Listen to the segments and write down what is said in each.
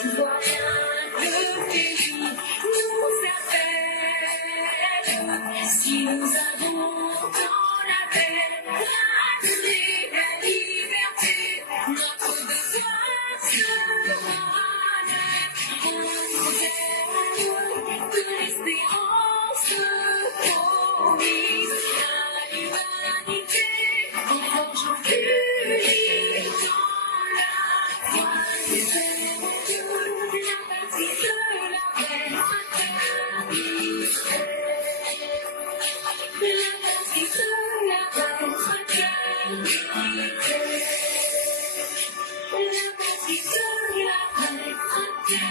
Tu vois bien que le pays nous appelle. Si nous avons dans la paix, la liberté, notre devoir sera de l'espérance promise à l'humanité, en forgeant unis dans la foi des ailes, la bâtie de la paix fraternité. La bâtie de la paix fraternité. La bâtie de la paix fraternité.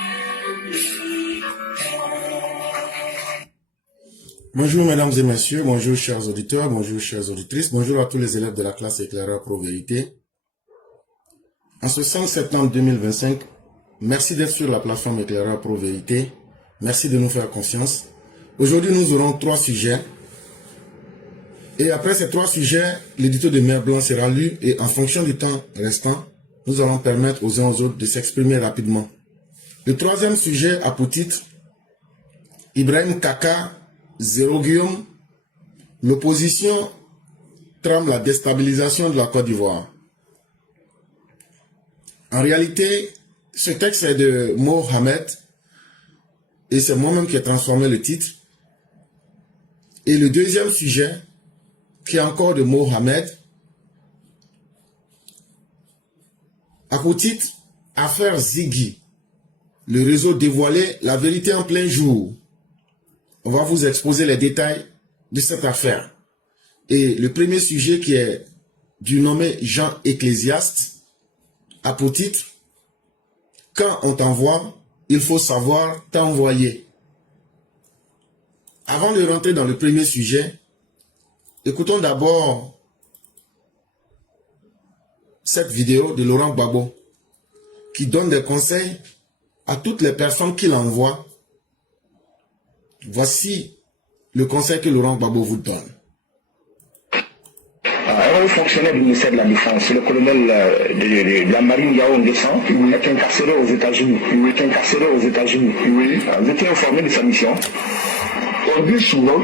Bonjour mesdames et messieurs, bonjour chers auditeurs, bonjour chères auditrices, bonjour à tous les élèves de la classe Éclaireur Pro Vérité. En ce 5 septembre 2025, merci d'être sur la plateforme Éclaireur Pro Vérité. Merci de nous faire confiance. Aujourd'hui, nous aurons 3 sujets. Et après ces 3 sujets, l'édito de Mère Blanc sera lu et en fonction du temps restant, nous allons permettre aux uns aux autres de s'exprimer rapidement. Le 3e sujet a pour titre Ibrahim Kaka, 0 Guillaume, l'opposition trame la déstabilisation de la Côte d'Ivoire. En réalité, ce texte est de Mohamed et c'est moi-même qui ai transformé le titre. Et le 2e sujet, qui est encore de Mohamed, a pour titre Affaire Ziggy, le réseau dévoilé, la vérité en plein jour. On va vous exposer les détails de cette affaire. Et le premier sujet qui est du nommé Jean Ecclésiaste a pour titre Quand on t'envoie, il faut savoir t'envoyer. Avant de rentrer dans le premier sujet, écoutons d'abord cette vidéo de Laurent Gbagbo qui donne des conseils à toutes les personnes qui l'envoient. Voici le conseil que Laurent Gbagbo vous donne. Un haut fonctionnaire du ministère de la Défense, le colonel de la marine Yao Nguessan, est incarcéré aux États-Unis. Il est incarcéré aux États-Unis. Oui. Vous étiez informé de sa mission? On dit souvent,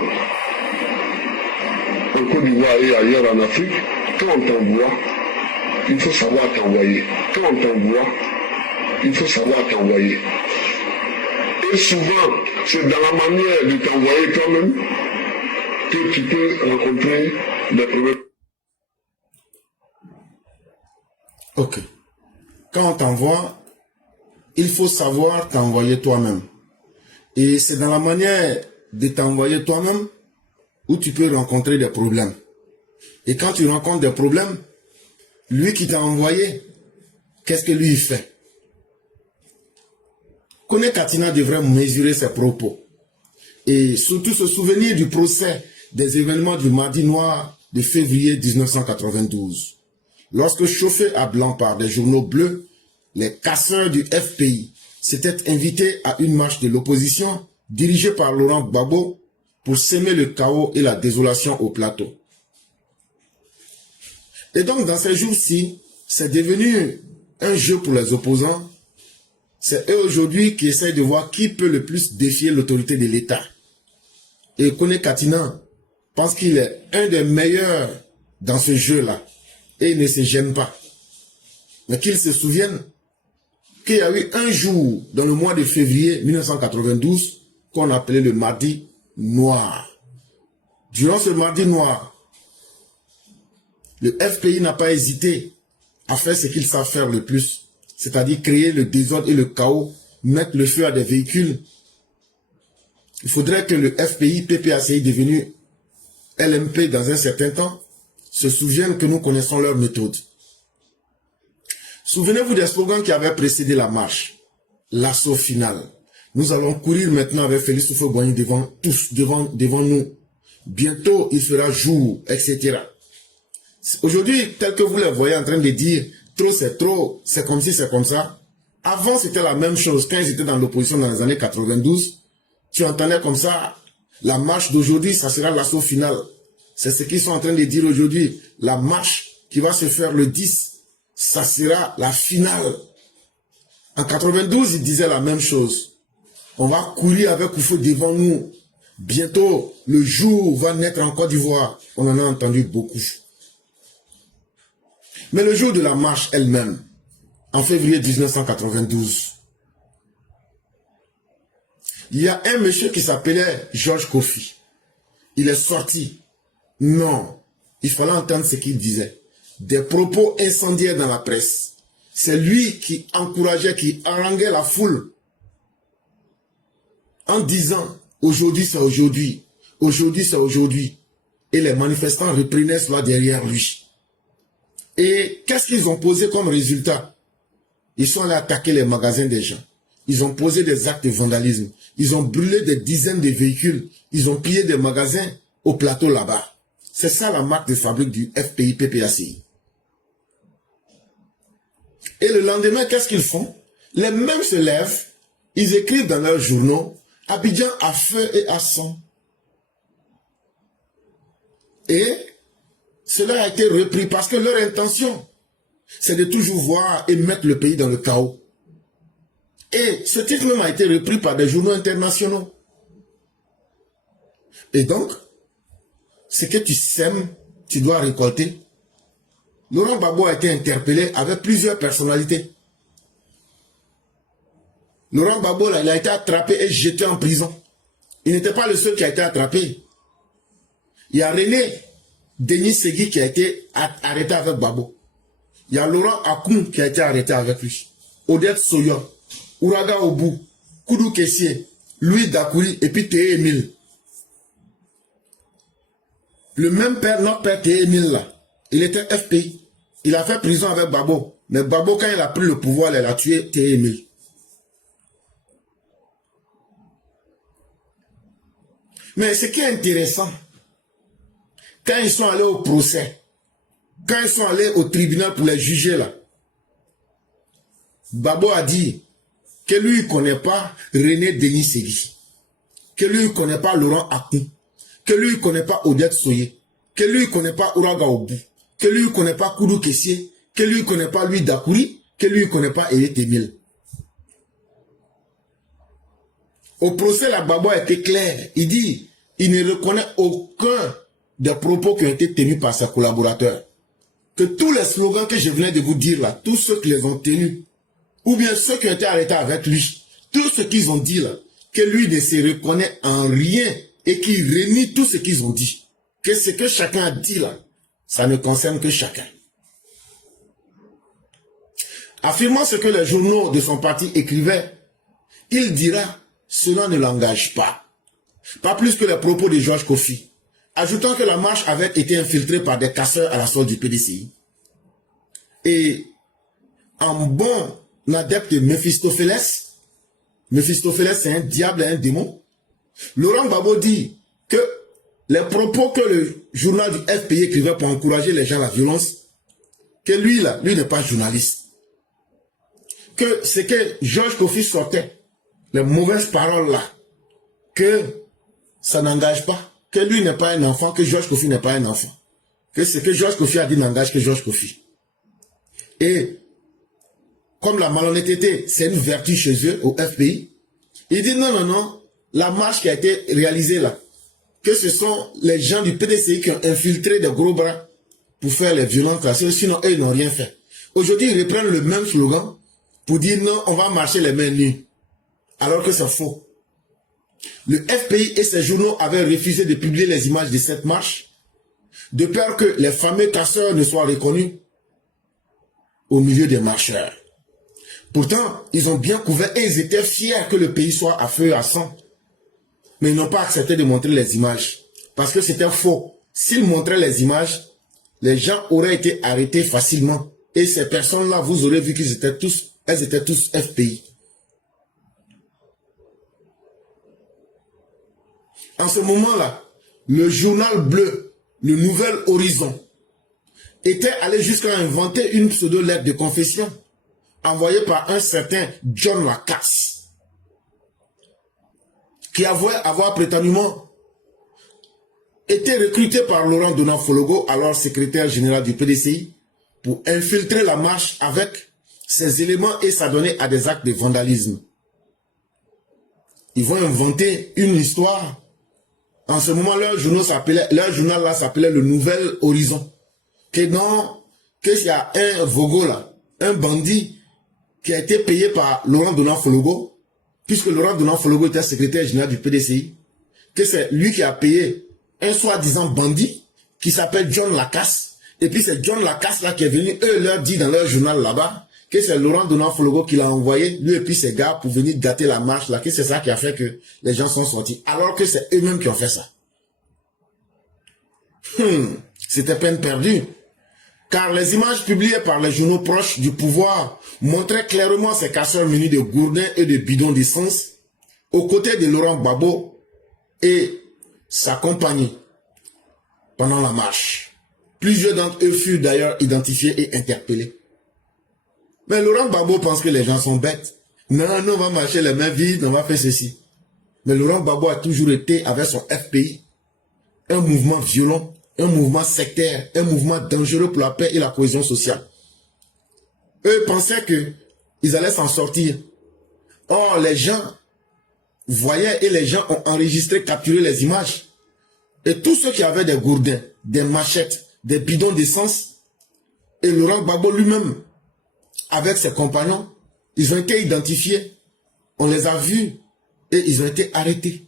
en Côte d'Ivoire et ailleurs en Afrique, quand on t'envoie, il faut savoir t'envoyer. Quand on t'envoie, il faut savoir t'envoyer. Et souvent, c'est dans la manière de t'envoyer toi-même que tu peux rencontrer des problèmes. Ok. Quand on t'envoie, il faut savoir t'envoyer toi-même. Et c'est dans la manière de t'envoyer toi-même où tu peux rencontrer des problèmes. Et quand tu rencontres des problèmes, lui qui t'a envoyé, qu'est-ce que lui fait? Kone Katina devrait mesurer ses propos et surtout se souvenir du procès des événements du Mardi Noir de février 1992. Lorsque chauffés à blanc par des journaux bleus, les casseurs du FPI s'étaient invités à une marche de l'opposition dirigée par Laurent Gbagbo pour s'aimer le chaos et la désolation au plateau. Et donc dans ces jours-ci, c'est devenu un jeu pour les opposants. C'est eux aujourd'hui qui essayent de voir qui peut le plus défier l'autorité de l'État. Et Kone Katina pense qu'il est un des meilleurs dans ce jeu-là. Et il ne se gêne pas. Mais qu'il se souvienne qu'il y a eu un jour dans le mois de février 1992 qu'on appelait le Mardi Noir. Durant ce Mardi Noir, le FPI n'a pas hésité à faire ce qu'ils savent faire le plus. C'est-à-dire créer le désordre et le chaos, mettre le feu à des véhicules. Il faudrait que le FPI, PPACI devenu LMP dans un certain temps, se souviennent que nous connaissons leur méthode. Souvenez-vous des slogans qui avaient précédé la marche. L'assaut final. Nous allons courir maintenant avec Félix Houphouët-Boigny devant nous. Bientôt, il fera jour, etc. Aujourd'hui, tel que vous les voyez en train de dire, trop c'est trop, c'est comme si c'est comme ça. Avant, c'était la même chose. Quand ils étaient dans l'opposition dans les années 92, tu entendais comme ça, la marche d'aujourd'hui, ça sera l'assaut final. C'est ce qu'ils sont en train de dire aujourd'hui. La marche qui va se faire le 10, ça sera la finale. En 92, il disait la même chose. On va courir avec Koufou devant nous. Bientôt, le jour va naître en Côte d'Ivoire. On en a entendu beaucoup. Mais le jour de la marche elle-même, en février 1992, il y a un monsieur qui s'appelait Georges Kofi. Il est sorti. Non, il fallait entendre ce qu'il disait. Des propos incendiaires dans la presse. C'est lui qui encourageait, qui haranguait la foule en disant aujourd'hui c'est aujourd'hui, aujourd'hui c'est aujourd'hui. Et les manifestants reprenaient cela derrière lui. Et qu'est-ce qu'ils ont posé comme résultat? Ils sont allés attaquer les magasins des gens. Ils ont posé des actes de vandalisme. Ils ont brûlé des dizaines de véhicules. Ils ont pillé des magasins au plateau là-bas. C'est ça la marque de fabrique du FPI PPACI. Et le lendemain, qu'est-ce qu'ils font? Les mêmes se lèvent, ils écrivent dans leurs journaux « Abidjan à feu et à sang ». Et cela a été repris parce que leur intention, c'est de toujours voir et mettre le pays dans le chaos. Et ce titre même a été repris par des journaux internationaux. Et donc, ce que tu sèmes, tu dois récolter. Laurent Gbagbo a été interpellé avec plusieurs personnalités. Laurent Gbagbo, il a été attrapé et jeté en prison. Il n'était pas le seul qui a été attrapé. Il y a René Denis Segui qui a été arrêté avec Gbagbo. Il y a Laurent Akoum qui a été arrêté avec lui. Odette Soyon, Ouraga Obou, Koudou Kessié, Louis Dakouri et puis Théé Emile. Le même père, notre père Théé Emile là, il était FPI. Il a fait prison avec Gbagbo. Mais Gbagbo, quand il a pris le pouvoir, il a tué Théé Emile. Mais ce qui est intéressant, quand ils sont allés au procès, quand ils sont allés au tribunal pour les juger là, Gbagbo a dit que lui ne connaît pas René Denis Segui, que lui ne connaît pas Laurent Akoum, que lui ne connaît pas Odette Soye, que lui ne connaît pas Ouraga Obou, que lui ne connaît pas Koudou Kessié, que lui ne connaît pas Louis Dakouri, que lui ne connaît pas Eyet Emile. Au procès, la Gbagbo a été clair. Il dit, il ne reconnaît aucun des propos qui ont été tenus par ses collaborateurs. Que tous les slogans que je venais de vous dire là, tous ceux qui les ont tenus, ou bien ceux qui ont été arrêtés avec lui, tout ce qu'ils ont dit là, que lui ne se reconnaît en rien et qu'il renie tout ce qu'ils ont dit. Que ce que chacun a dit là, ça ne concerne que chacun. Affirmant ce que les journaux de son parti écrivaient, il dira, cela ne l'engage pas. Pas plus que les propos de Georges Kofi, ajoutant que la marche avait été infiltrée par des casseurs à la solde du PDCI. Et en bon adepte de Mephistopheles c'est un diable et un démon, Laurent Gbagbo dit que les propos que le journal du FPI écrivait pour encourager les gens à la violence, que lui là, lui n'est pas journaliste. Que ce que Georges Kofi sortait, les mauvaises paroles là, que ça n'engage pas, que lui n'est pas un enfant, que Georges Kofi n'est pas un enfant, que ce que Georges Kofi a dit n'engage que Georges Kofi. Et comme la malhonnêteté, c'est une vertu chez eux, au FPI, il dit non, la marche qui a été réalisée là, que ce sont les gens du PDCI qui ont infiltré des gros bras pour faire les violences là, sinon eux ils n'ont rien fait. Aujourd'hui, ils reprennent le même slogan pour dire non, on va marcher les mains nues, alors que c'est faux. Le FPI et ses journaux avaient refusé de publier les images de cette marche, de peur que les fameux casseurs ne soient reconnus au milieu des marcheurs. Pourtant, ils ont bien couvert et ils étaient fiers que le pays soit à feu et à sang. Mais ils n'ont pas accepté de montrer les images, parce que c'était faux. S'ils montraient les images, les gens auraient été arrêtés facilement. Et ces personnes-là, vous aurez vu elles étaient tous FPI. En ce moment-là, le journal bleu, le Nouvel Horizon, était allé jusqu'à inventer une pseudo-lettre de confession envoyée par un certain John Lacasse, qui avouait avoir prétendument été recruté par Laurent Donald Fologo, alors secrétaire général du PDCI, pour infiltrer la marche avec ces éléments et s'adonner à des actes de vandalisme. Ils vont inventer une histoire. En ce moment, leur journal là s'appelait le Nouvel Horizon. Que s'il y a un vogo là, un bandit qui a été payé par Laurent Donald-Fologo, puisque Laurent Donald-Fologo était secrétaire général du PDCI, que c'est lui qui a payé un soi-disant bandit qui s'appelle John Lacasse. Et puis c'est John Lacasse là qui est venu, eux leur dit dans leur journal là-bas, que c'est Laurent Donald-Fologo qui l'a envoyé, lui et puis ses gars, pour venir gâter la marche là, que c'est ça qui a fait que les gens sont sortis. Alors que c'est eux-mêmes qui ont fait ça. C'était peine perdue. Car les images publiées par les journaux proches du pouvoir montraient clairement ces casseurs munis de gourdins et de bidons d'essence aux côtés de Laurent Gbagbo et sa compagnie pendant la marche. Plusieurs d'entre eux furent d'ailleurs identifiés et interpellés. Mais Laurent Gbagbo pense que les gens sont bêtes. Non, nous on va marcher les mains vides, on va faire ceci. Mais Laurent Gbagbo a toujours été avec son FPI un mouvement violent, un mouvement sectaire, un mouvement dangereux pour la paix et la cohésion sociale. Eux pensaient qu'ils allaient s'en sortir. Or, les gens voyaient et les gens ont enregistré, capturé les images. Et tous ceux qui avaient des gourdins, des machettes, des bidons d'essence, et Laurent Gbagbo lui-même, avec ses compagnons, ils ont été identifiés. On les a vus et ils ont été arrêtés.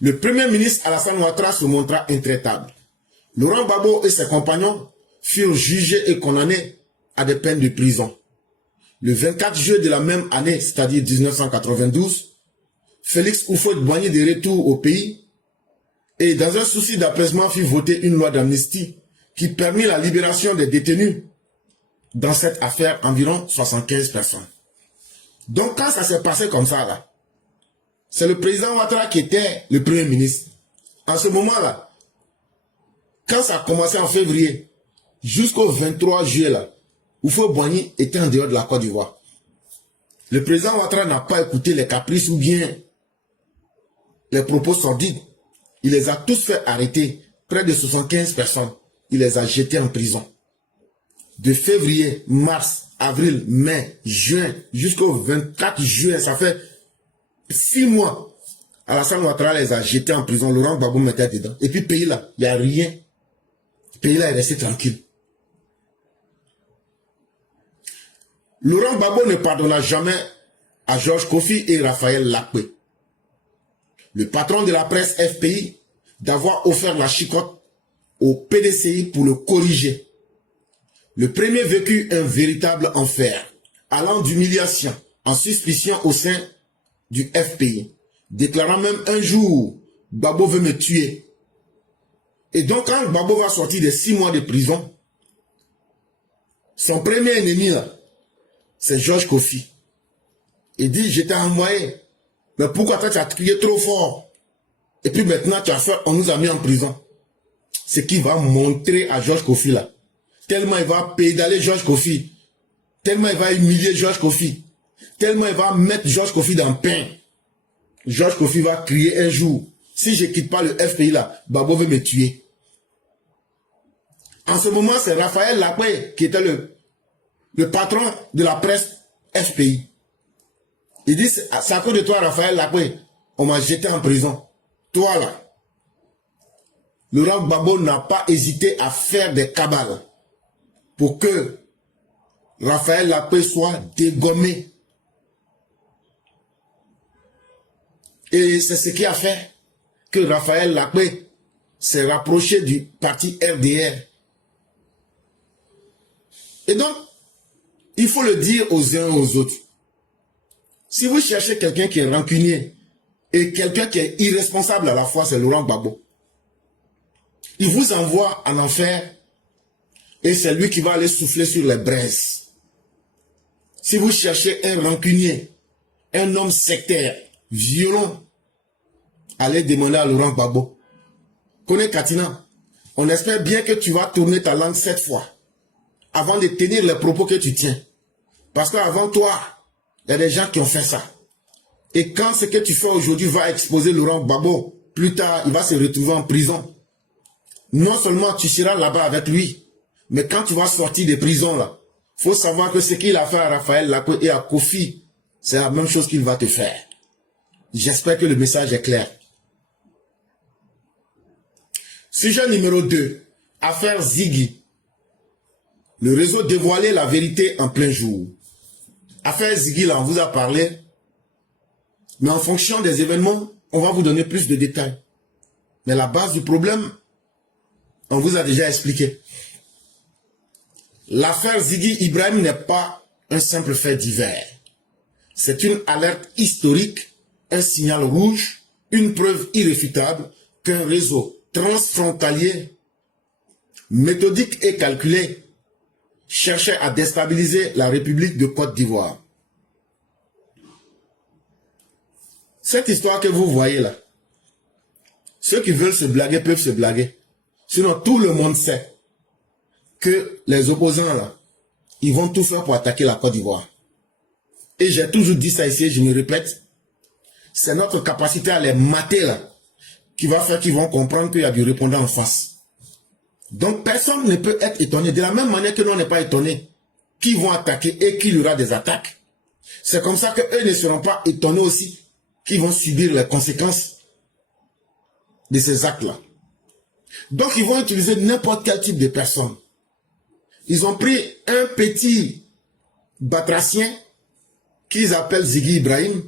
Le premier ministre Alassane Ouattara se montra intraitable. Laurent Gbagbo et ses compagnons furent jugés et condamnés à des peines de prison. Le 24 juillet de la même année, c'est-à-dire 1992, Félix Houphouët-Boigny de retour au pays et dans un souci d'apaisement fit voter une loi d'amnistie qui permit la libération des détenus. Dans cette affaire, environ 75 personnes. Donc quand ça s'est passé comme ça là, c'est le président Ouattara qui était le premier ministre. En ce moment-là, quand ça a commencé en février, jusqu'au 23 juillet là, Houphouët-Boigny était en dehors de la Côte d'Ivoire. Le président Ouattara n'a pas écouté les caprices ou bien les propos sordides. Il les a tous fait arrêter, près de 75 personnes. Il les a jetés en prison. De février, mars, avril, mai, juin, jusqu'au 24 juin, ça fait 6 mois. Alassane Ouattara les a jetés en prison, Laurent Gbagbo mettait dedans. Et puis pays là, il n'y a rien. Pays là est resté tranquille. Laurent Gbagbo ne pardonna jamais à Georges Kofi et Raphaël Lakpé, le patron de la presse FPI, d'avoir offert la chicotte au PDCI pour le corriger. Le premier vécut un véritable enfer, allant d'humiliation en suspicion au sein du FPI, déclarant même un jour, Gbagbo veut me tuer. Et donc quand Gbagbo va sortir de 6 mois de prison, son premier ennemi là, c'est Georges Kofi. Il dit, je t'ai envoyé, mais pourquoi toi tu as crié trop fort? Et puis maintenant tu as fait, on nous a mis en prison. Ce qui va montrer à Georges Kofi là, tellement il va pédaler Georges Kofi, tellement il va humilier Georges Kofi, tellement il va mettre Georges Kofi dans le pain. Georges Kofi va crier un jour, si je ne quitte pas le FPI là, Gbagbo veut me tuer. En ce moment, c'est Raphaël Lakpé qui était le patron de la presse FPI. Il dit, c'est à cause de toi, Raphaël Lakpé, on m'a jeté en prison. Toi là, Laurent Gbagbo n'a pas hésité à faire des cabales pour que Raphaël Lakpé soit dégommé. Et c'est ce qui a fait que Raphaël Lakpé s'est rapproché du parti RDR. Et donc, il faut le dire aux uns aux autres. Si vous cherchez quelqu'un qui est rancunier et quelqu'un qui est irresponsable à la fois, c'est Laurent Gbagbo. Il vous envoie en enfer et c'est lui qui va aller souffler sur les braises. Si vous cherchez un rancunier, un homme sectaire, violent, allez demander à Laurent Gbagbo. Connais Katina, on espère bien que tu vas tourner ta langue 7 fois avant de tenir les propos que tu tiens. Parce qu'avant toi, il y a des gens qui ont fait ça. Et quand ce que tu fais aujourd'hui va exposer Laurent Gbagbo, plus tard, il va se retrouver en prison. Non seulement tu seras là-bas avec lui, mais quand tu vas sortir des prisons là, Il faut savoir que ce qu'il a fait à Raphaël Lako et à Kofi, c'est la même chose qu'il va te faire. J'espère que le message est clair. Sujet numéro 2. Affaire Ziggy. Le réseau dévoilait la vérité en plein jour. Affaire Ziggy, là, on vous a parlé. Mais en fonction des événements, on va vous donner plus de détails. Mais la base du problème, on vous a déjà expliqué. L'affaire Ziggy Ibrahim n'est pas un simple fait divers. C'est une alerte historique, un signal rouge, une preuve irréfutable qu'un réseau transfrontalier, méthodique et calculé, cherchait à déstabiliser la République de Côte d'Ivoire. Cette histoire que vous voyez là, ceux qui veulent se blaguer peuvent se blaguer. Sinon, tout le monde sait que les opposants là, ils vont tout faire pour attaquer la Côte d'Ivoire. Et j'ai toujours dit ça ici, je me répète, c'est notre capacité à les mater là, qui va faire qu'ils vont comprendre qu'il y a du répondant en face. Donc personne ne peut être étonné. De la même manière que nous on n'est pas étonné qu'ils vont attaquer et qu'il y aura des attaques. C'est comme ça qu'eux ne seront pas étonnés aussi qu'ils vont subir les conséquences de ces actes-là. Donc ils vont utiliser n'importe quel type de personne. Ils ont pris un petit batracien qu'ils appellent Ziggy Ibrahim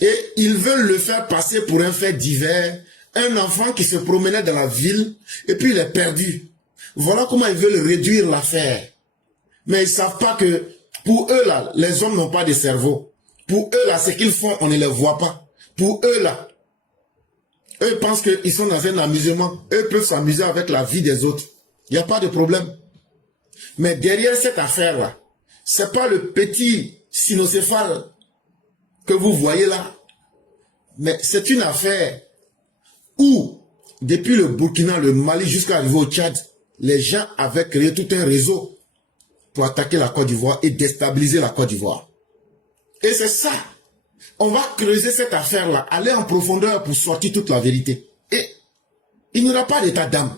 et ils veulent le faire passer pour un fait divers, un enfant qui se promenait dans la ville et puis il est perdu. Voilà comment ils veulent réduire l'affaire. Mais ils ne savent pas que pour eux là, les hommes n'ont pas de cerveau. Pour eux là, ce qu'ils font, on ne les voit pas. Pour eux là, eux pensent qu'ils sont dans un amusement. Eux peuvent s'amuser avec la vie des autres. Il n'y a pas de problème. Mais derrière cette affaire-là, ce n'est pas le petit cynocéphale que vous voyez là. Mais c'est une affaire où, depuis le Burkina, le Mali jusqu'à arriver au Tchad, les gens avaient créé tout un réseau pour attaquer la Côte d'Ivoire et déstabiliser la Côte d'Ivoire. Et c'est ça. On va creuser cette affaire-là, aller en profondeur pour sortir toute la vérité. Et il n'y aura pas d'état d'âme.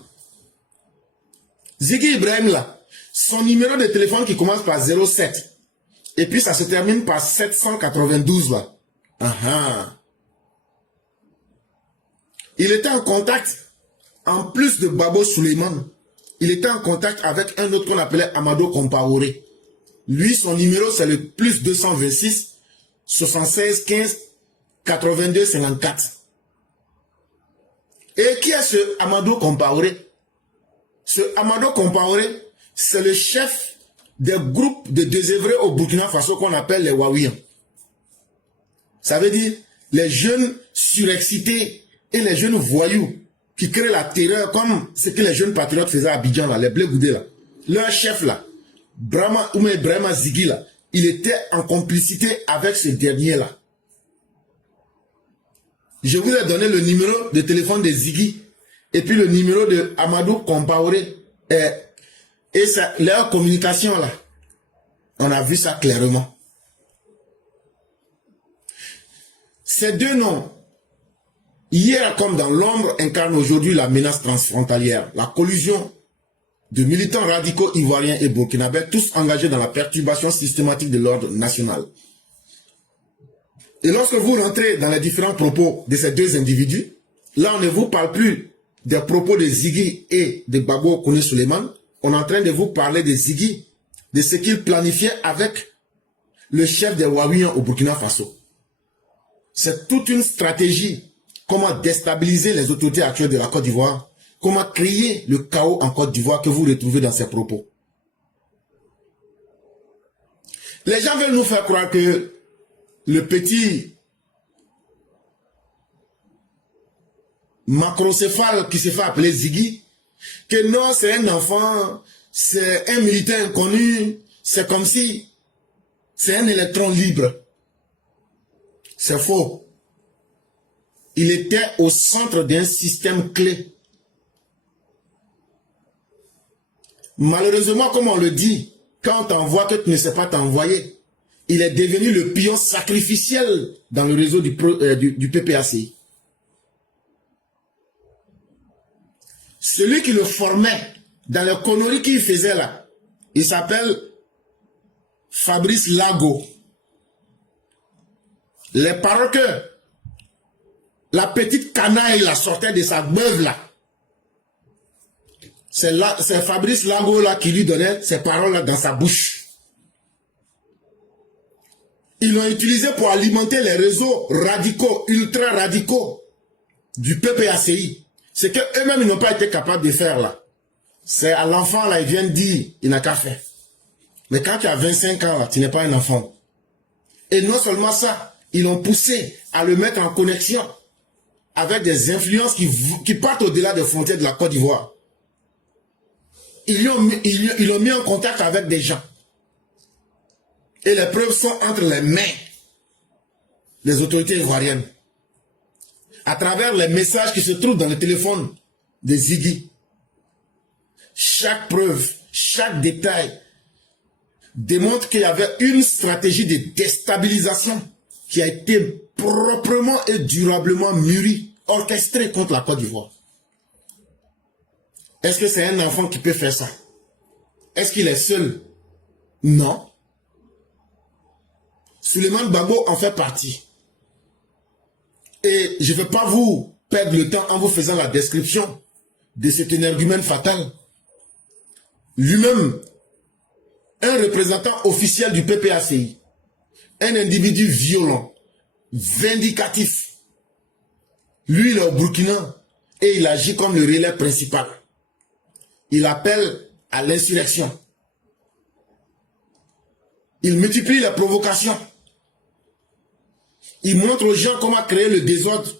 Ziggy Ibrahim là, son numéro de téléphone qui commence par 07 et puis ça se termine par 792 là. Il était en contact, en plus de Babo Suleiman, il était en contact avec un autre qu'on appelait Amado Compaoré. Lui, son numéro c'est le plus 226 76 15 82 54. Et qui est ce Amado Compaoré? Ce Amado Compaoré, c'est le chef des groupes de désœuvrés au Burkina Faso qu'on appelle les Wawiyan. Ça veut dire les jeunes surexcités et les jeunes voyous qui créent la terreur comme ce que les jeunes patriotes faisaient à Abidjan, là, les blé goudés là. Leur chef là, Brahma Ziggy là, il était en complicité avec ce dernier là. Je vous ai donné le numéro de téléphone de Ziggy et puis le numéro de Amadou Compaoré et ça, leur communication là, on a vu ça clairement. Ces deux noms, hier comme dans l'ombre, incarnent aujourd'hui la menace transfrontalière, la collusion de militants radicaux ivoiriens et burkinabés, tous engagés dans la perturbation systématique de l'ordre national. Et lorsque vous rentrez dans les différents propos de ces deux individus, là on ne vous parle plus des propos de Ziggy et de Babo Kone Suleiman, on est en train de vous parler de Ziggy, de ce qu'il planifiait avec le chef des Wawiyan au Burkina Faso. C'est toute une stratégie, comment déstabiliser les autorités actuelles de la Côte d'Ivoire, comment créer le chaos en Côte d'Ivoire que vous retrouvez dans ces propos. Les gens veulent nous faire croire que le petit macrocéphale qui se fait appeler Ziggy, que non, c'est un enfant, c'est un militant inconnu, c'est comme si c'est un électron libre. C'est faux. Il était au centre d'un système clé. Malheureusement, comme on le dit, quand on t'envoie que tu ne sais pas t'envoyer, il est devenu le pion sacrificiel dans le réseau du PPACI. Celui qui le formait dans les conneries qu'il faisait là, Il s'appelle Fabrice Lago. Les paroles que la petite canaille la sortait de sa beuve là. C'est Fabrice Lago là qui lui donnait ces paroles là dans sa bouche. Ils l'ont utilisé pour alimenter les réseaux radicaux, ultra radicaux du PPACI. C'est qu'eux-mêmes ils n'ont pas été capables de faire là. C'est à l'enfant là, ils viennent dire, il n'a qu'à faire. Mais quand tu as 25 ans là, tu n'es pas un enfant. Et non seulement ça, ils l'ont poussé à le mettre en connexion avec des influences qui partent au-delà des frontières de la Côte d'Ivoire. Ils l'ont mis en contact avec des gens. Et les preuves sont entre les mains des autorités ivoiriennes. À travers les messages qui se trouvent dans le téléphone de Ziggy. Chaque preuve, chaque détail démontre qu'il y avait une stratégie de déstabilisation qui a été proprement et durablement mûrie, orchestrée contre la Côte d'Ivoire. Est-ce que c'est un enfant qui peut faire ça? Est-ce qu'il est seul? Non. Souleymane Gbagbo en fait partie. Et je ne vais pas vous perdre le temps en vous faisant la description de cet énergumène fatal. Lui-même, un représentant officiel du PPACI, un individu violent, vindicatif. Lui, il est au Burkina et il agit comme le relais principal. Il appelle à l'insurrection. Il multiplie les provocations. Il montre aux gens comment créer le désordre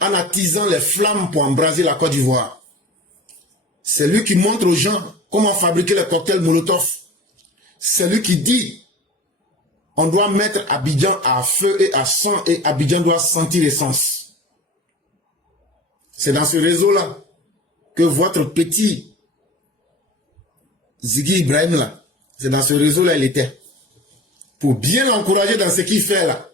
en attisant les flammes pour embraser la Côte d'Ivoire. C'est lui qui montre aux gens comment fabriquer les cocktails Molotov. C'est lui qui dit on doit mettre Abidjan à feu et à sang et Abidjan doit sentir l'essence. C'est dans ce réseau-là que votre petit Ziggy Ibrahim là, c'est dans ce réseau-là il était. Pour bien l'encourager dans ce qu'il fait là.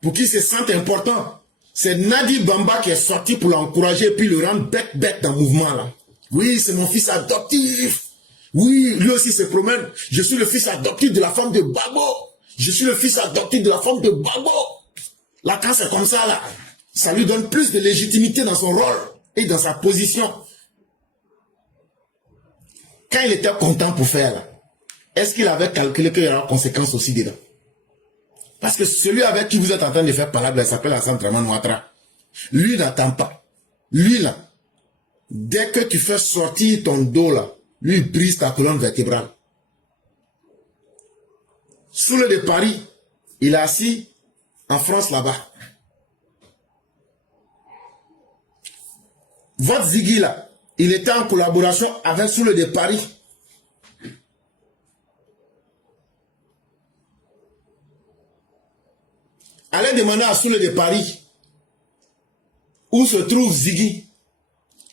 Pour qu'il se sente important. C'est Nadi Bamba qui est sorti pour l'encourager et puis le rendre bête dans le mouvement là. Oui, c'est mon fils adoptif. Oui, lui aussi se promène. Je suis le fils adoptif de la femme de Gbagbo. Je suis le fils adoptif de la femme de Gbagbo. Là, quand c'est comme ça là, ça lui donne plus de légitimité dans son rôle et dans sa position. Quand il était content pour faire là, est-ce qu'il avait calculé qu'il y aura conséquences aussi dedans? Parce que celui avec qui vous êtes en train de faire palabre, il s'appelle Hassan Draman Ouattara. Lui n'attend pas. Lui là, dès que tu fais sortir ton dos là, lui il brise ta colonne vertébrale. Sous le de Paris, il est assis en France là-bas. Votre Ziggy là, il était en collaboration avec Soule de Paris. Allez demander à Soule de Paris où se trouve Ziggy.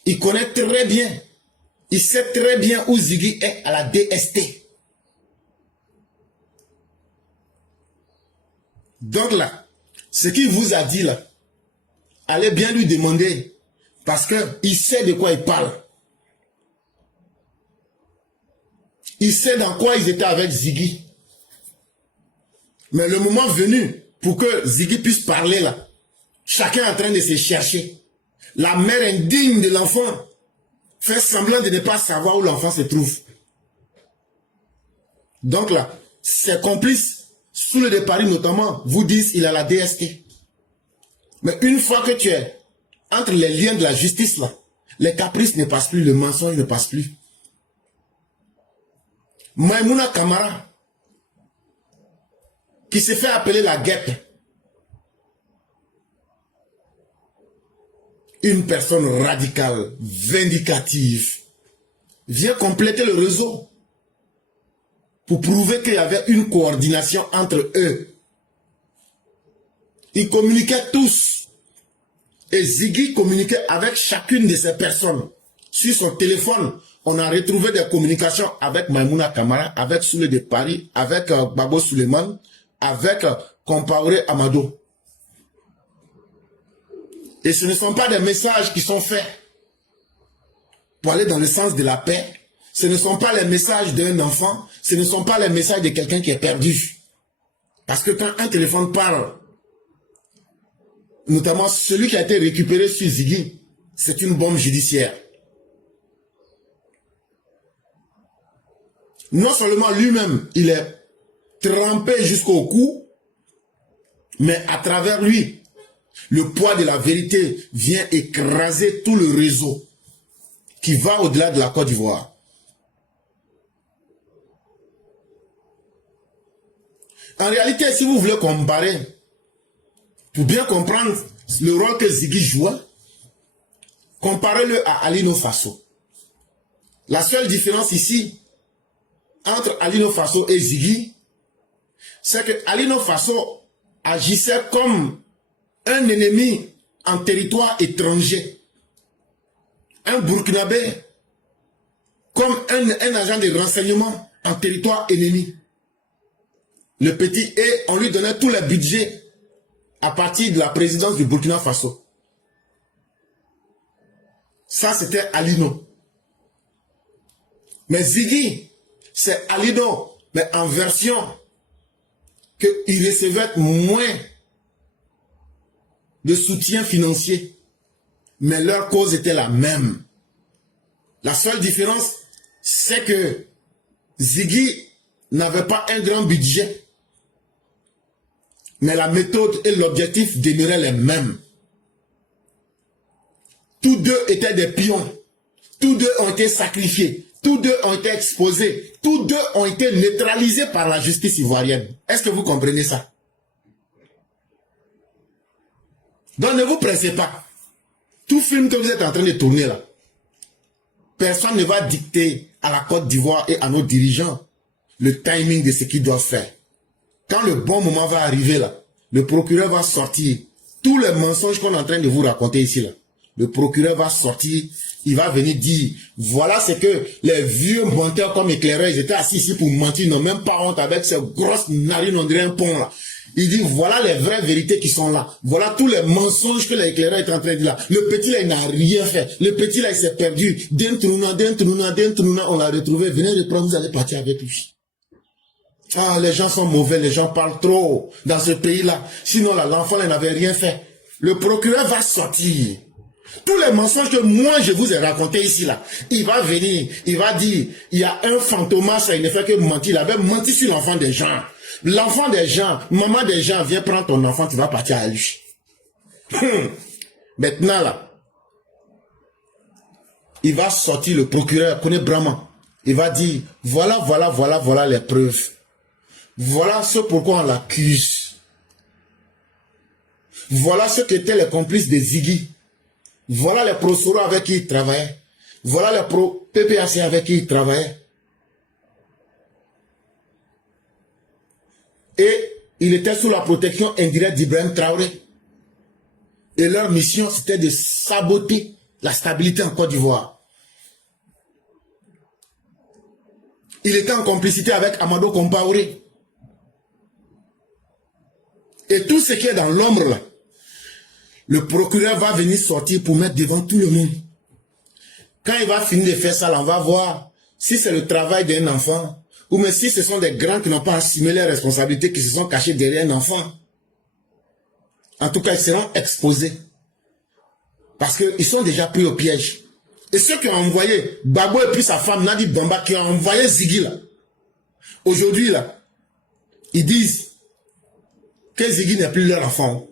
Il connaît très bien. Il sait très bien où Ziggy est à la DST. Donc là, ce qu'il vous a dit là, allez bien lui demander parce qu'il sait de quoi il parle. Il sait dans quoi ils étaient avec Ziggy. Mais le moment venu, pour que Ziggy puisse parler là, chacun est en train de se chercher. La mère indigne de l'enfant fait semblant de ne pas savoir où l'enfant se trouve. Donc là, ses complices, sous le de Paris notamment, vous disent il a la DST. Mais une fois que tu es entre les liens de la justice là, les caprices ne passent plus, le mensonge ne passe plus. Maïmouna Kamara, qui se fait appeler la guêpe, une personne radicale, vindicative, vient compléter le réseau pour prouver qu'il y avait une coordination entre eux. Ils communiquaient tous. Et Ziggy communiquait avec chacune de ces personnes. Sur son téléphone, on a retrouvé des communications avec Maïmouna Kamara, avec Soule de Paris, avec Gbagbo Souleymane, avec Compaoré Amado. Et ce ne sont pas des messages qui sont faits pour aller dans le sens de la paix. ce ne sont pas les messages d'un enfant, ce ne sont pas les messages de quelqu'un qui est perdu. Parce que quand un téléphone parle, notamment celui qui a été récupéré sur Ziggy, c'est une bombe judiciaire. Non seulement lui-même, il est trempé jusqu'au cou, mais à travers lui, le poids de la vérité vient écraser tout le réseau qui va au-delà de la Côte d'Ivoire. En réalité, si vous voulez comparer, pour bien comprendre le rôle que Ziggy jouait, comparez-le à Alino Faso. La seule différence ici, entre Alino Faso et Ziggy, c'est que Alino Faso agissait comme un ennemi en territoire étranger. Un Burkinabé comme un agent de renseignement en territoire ennemi. Le petit, et on lui donnait tous les budgets à partir de la présidence du Burkina Faso. Ça, c'était Alino. Mais Ziggy, c'est Alino, mais en version qu'il recevait moins de soutien financier. Mais leur cause était la même. La seule différence, c'est que Ziggy n'avait pas un grand budget. Mais la méthode et l'objectif demeuraient les mêmes. Tous deux étaient des pions. Tous deux ont été sacrifiés. Tous deux ont été exposés. Tous deux ont été neutralisés par la justice ivoirienne. Est-ce que vous comprenez ça? Donc ne vous pressez pas. Tout film que vous êtes en train de tourner là, personne ne va dicter à la Côte d'Ivoire et à nos dirigeants le timing de ce qu'ils doivent faire. Quand le bon moment va arriver là, le procureur va sortir tous les mensonges qu'on est en train de vous raconter ici là. Le procureur va sortir, il va venir dire, voilà ce que les vieux menteurs comme éclaireurs, ils étaient assis ici pour mentir, ils n'ont même pas honte avec ces grosses narines, on dirait un pont là. Il dit, voilà les vraies vérités qui sont là. Voilà tous les mensonges que l'éclaireur est en train de dire là. Le petit là, il n'a rien fait. Le petit là, il s'est perdu. D'un truna, on l'a retrouvé. Venez le prendre, vous allez partir avec lui. Ah, les gens sont mauvais, les gens parlent trop dans ce pays-là. Sinon, là, l'enfant, il n'avait rien fait. Le procureur va sortir. Tous les mensonges que moi, je vous ai racontés ici, là, il va venir, il va dire, il y a un fantomas, il ne fait que mentir. Il avait menti sur l'enfant des gens. L'enfant des gens, maman des gens, viens prendre ton enfant, tu vas partir à lui. Maintenant, là, il va sortir, le procureur, connaît Brahman. Il va dire, voilà les preuves. Voilà ce pourquoi on l'accuse. Voilà ce qu'étaient les complices de Ziggy. Voilà les prosoro avec qui il travaillait. Voilà les PPAC avec qui il travaillait. Et il était sous la protection indirecte d'Ibrahim Traoré. Et leur mission, c'était de saboter la stabilité en Côte d'Ivoire. Il était en complicité avec Amadou Compaoré. Et tout ce qui est dans l'ombre là, le procureur va venir sortir pour mettre devant tout le monde. Quand il va finir de faire ça, là, on va voir si c'est le travail d'un enfant ou même si ce sont des grands qui n'ont pas assumé les responsabilités, qui se sont cachés derrière un enfant. En tout cas, ils seront exposés. Parce qu'ils sont déjà pris au piège. Et ceux qui ont envoyé Babo et puis sa femme, Nadi Bamba, qui ont envoyé Ziggy là, aujourd'hui là, ils disent que Ziggy n'est plus leur enfant.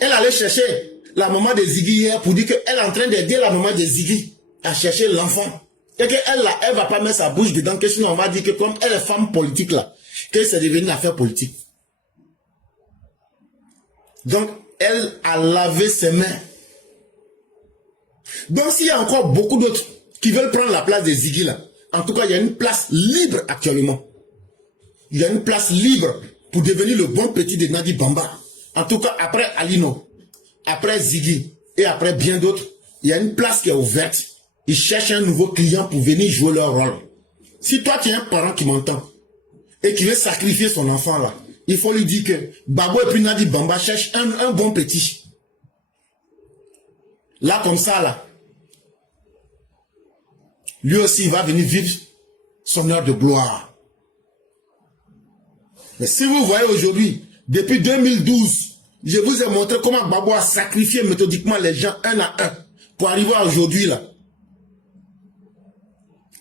Elle allait chercher la maman de Ziggy hier pour dire qu'elle est en train d'aider la maman de Ziggy à chercher l'enfant. Et qu'elle là, elle va pas mettre sa bouche dedans, que sinon on va dire que comme elle est femme politique là, que c'est devenu une affaire politique. Donc, elle a lavé ses mains. Donc, s'il y a encore beaucoup d'autres qui veulent prendre la place de Ziggy là, en tout cas, il y a une place libre actuellement. Il y a une place libre pour devenir le bon petit de Nadi Bamba. En tout cas, après Alino, après Ziggy et après bien d'autres, il y a une place qui est ouverte. Ils cherchent un nouveau client pour venir jouer leur rôle. Si toi, tu es un parent qui m'entend et qui veut sacrifier son enfant là, il faut lui dire que Babo et puis Nadi Bamba cherche un bon petit. Là, comme ça, là, lui aussi il va venir vivre son heure de gloire. Mais si vous voyez aujourd'hui, depuis 2012, je vous ai montré comment Gbagbo a sacrifié méthodiquement les gens un à un pour arriver à aujourd'hui là.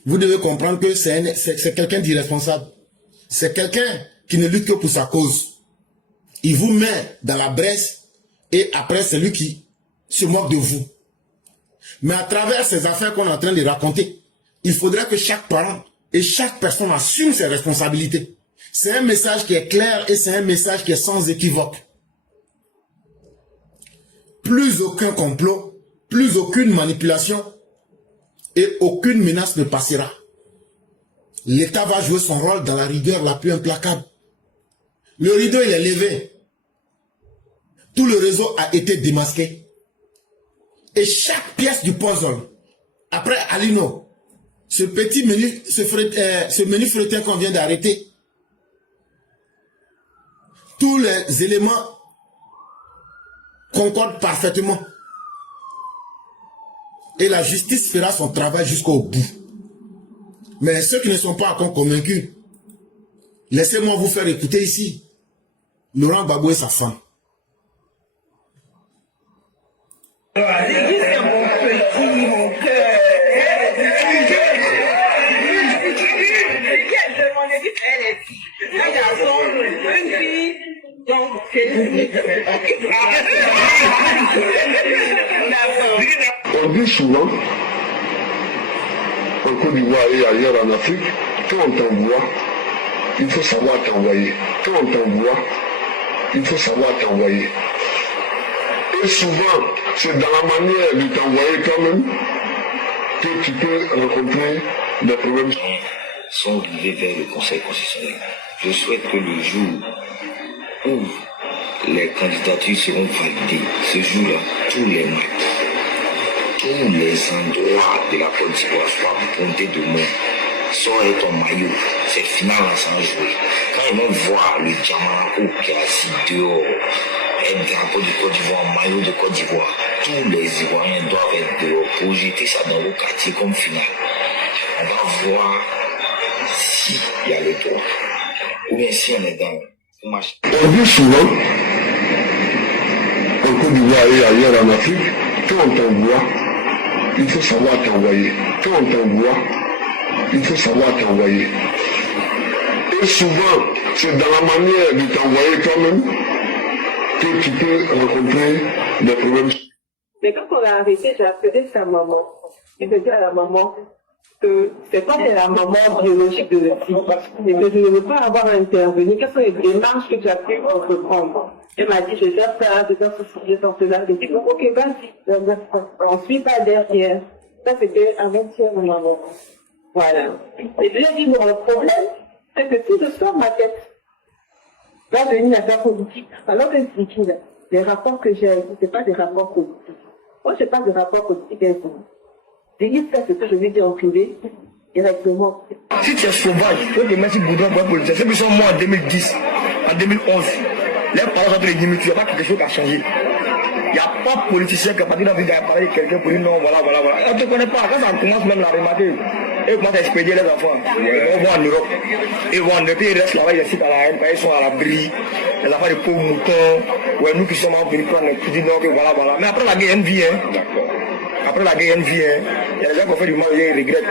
Vous devez comprendre que c'est quelqu'un d'irresponsable. C'est quelqu'un qui ne lutte que pour sa cause. Il vous met dans la brèche et après c'est lui qui se moque de vous. Mais à travers ces affaires qu'on est en train de raconter, il faudrait que chaque parent et chaque personne assume ses responsabilités. C'est un message qui est clair et c'est un message qui est sans équivoque. Plus aucun complot, plus aucune manipulation et aucune menace ne passera. L'État va jouer son rôle dans la rigueur la plus implacable. Le rideau il est levé. Tout le réseau a été démasqué. Et chaque pièce du puzzle, après Alino, ce petit menu, ce menu fretin qu'on vient d'arrêter, tous les éléments concordent parfaitement. Et la justice fera son travail jusqu'au bout. Mais ceux qui ne sont pas encore convaincus, laissez-moi vous faire écouter ici Laurent Gbagbo et sa femme. On dit souvent, en Côte d'Ivoire et ailleurs en Afrique, quand on t'envoie, il faut savoir t'envoyer. Quand on t'envoie, il faut savoir t'envoyer. Et souvent, c'est dans la manière de t'envoyer toi-même que tu peux rencontrer des problèmes. Sont arrivés vers le Conseil constitutionnel. Je souhaite que le jour où les candidatures seront validées, ce jour-là, tous les matins, tous les endroits de la Côte d'Ivoire soient pointés de main. Sors ton maillot, c'est final ensemble joué. Quand ils vont voir le diamant qui est assis dehors, un drapeau de Côte d'Ivoire, un maillot de Côte d'Ivoire, tous les Ivoiriens doivent être dehors pour jeter ça dans le quartier comme final. On va voir s'il y a le droit ou bien si on est dans le match. On dit souvent, en Côte d'Ivoire et ailleurs en Afrique, quand on t'envoie, il faut savoir t'envoyer. Quand on t'envoie, il faut savoir t'envoyer. Et souvent, c'est dans la manière de t'envoyer toi-même que tu peux rencontrer des problèmes. Mais quand on l'a arrêté, j'ai appelé sa maman. Je me dis à la maman que c'est pas la maman biologique de la fille. Et que je ne veux pas avoir à intervenir. Quelles sont les démarches que tu as pu entreprendre? Elle m'a dit, je vais faire ça, je vais faire ceci, je vais faire cela. J'ai dit, ok, vas-y. On ne suit pas derrière. Ça, c'était avant-hier, ma maman. Voilà. Et je lui ai dit, bon, le problème, c'est que si je sors ma tête, va venir la faire politique. Alors que je dis, les rapports que j'ai, c'est pas des rapports politiques. Moi, je n'ai pas de rapport politique avec vous. J'ai dit ça, c'est ce que je lui ai dit en privé, directement. Si tu es sauvage, tu veux que Messi Boudouin pour un politicien. C'est plus moi en 2010, en 2011. Les paroles entre les limites, il n'y a pas quelque chose qui a changé. Il n'y a pas de politicien qui a parti dans la vie de parler de quelqu'un pour dire non, voilà. On ne te connaît pas. Quand ça commence même à remarquer, et commence à expédier les enfants. Ils vont en Europe. Ils vont en Europe, ils restent là-bas, ils restent à la haine, ils sont à l'abri. Les enfants de pauvres moutons. Ouais, nous qui sommes venus prendre un coup de non, voilà. Mais après la guerre, il y a une vie, hein. D'accord. Après la guerre, il y a une vie, hein. Il y a des gens qui ont fait du mal, ils regrettent.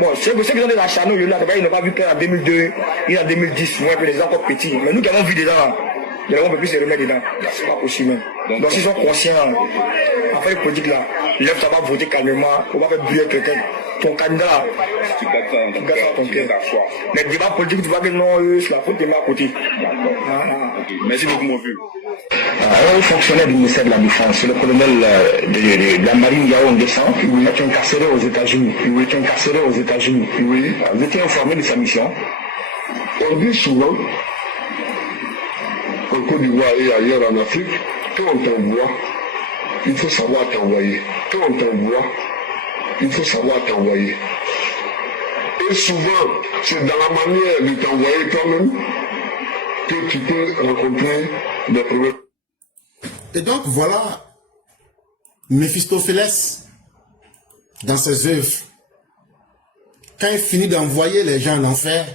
Bon, ceux qui sont des acharnés, ils n'ont pas vu qu'en 2002, il y a 2010, moi, les gens encore petits. Mais nous qui avons vu des gens, les gens ne peuvent plus se remettre dedans. C'est pas possible. Donc s'ils sont conscients, en fait, politique là, lève ta va voter calmement, on va faire briller quelqu'un. Ton candidat là, tu gardes ça à ton cœur. Les débats politiques, tu vois que non, c'est la faute de ma côté. Merci beaucoup, mon vieux. Un fonctionnaire du ministère de la Défense, le colonel de la marine Yao Nguessan, est incarcéré aux États-Unis. Il est incarcéré aux États-Unis. Oui. Vous étiez informé de sa mission? On dit souvent, en Côte d'Ivoire et ailleurs en Afrique, quand on t'envoie, il faut savoir t'envoyer. Quand on t'envoie, il faut savoir t'envoyer. Et souvent, c'est dans la manière de t'envoyer toi-même que tu peux rencontrer des problèmes. Et donc voilà Méphistophélès dans ses œuvres. quand il finit d'envoyer les gens en enfer,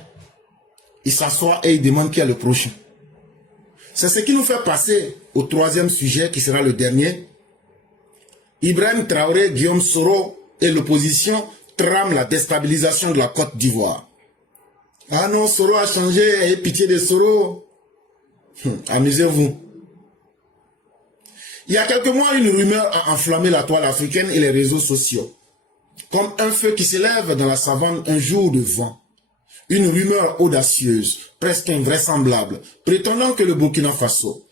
il s'assoit et il demande qui est le prochain. C'est ce qui nous fait passer au troisième sujet qui sera le dernier. Ibrahim Traoré, Guillaume Soro et l'opposition trament la déstabilisation de la Côte d'Ivoire. Ah non, Soro a changé, ayez pitié de Soro. Amusez-vous. Il y a quelques mois, une rumeur a enflammé la toile africaine et les réseaux sociaux. Comme un feu qui s'élève dans la savane un jour de vent. Une rumeur audacieuse, presque invraisemblable, prétendant que le Burkina Faso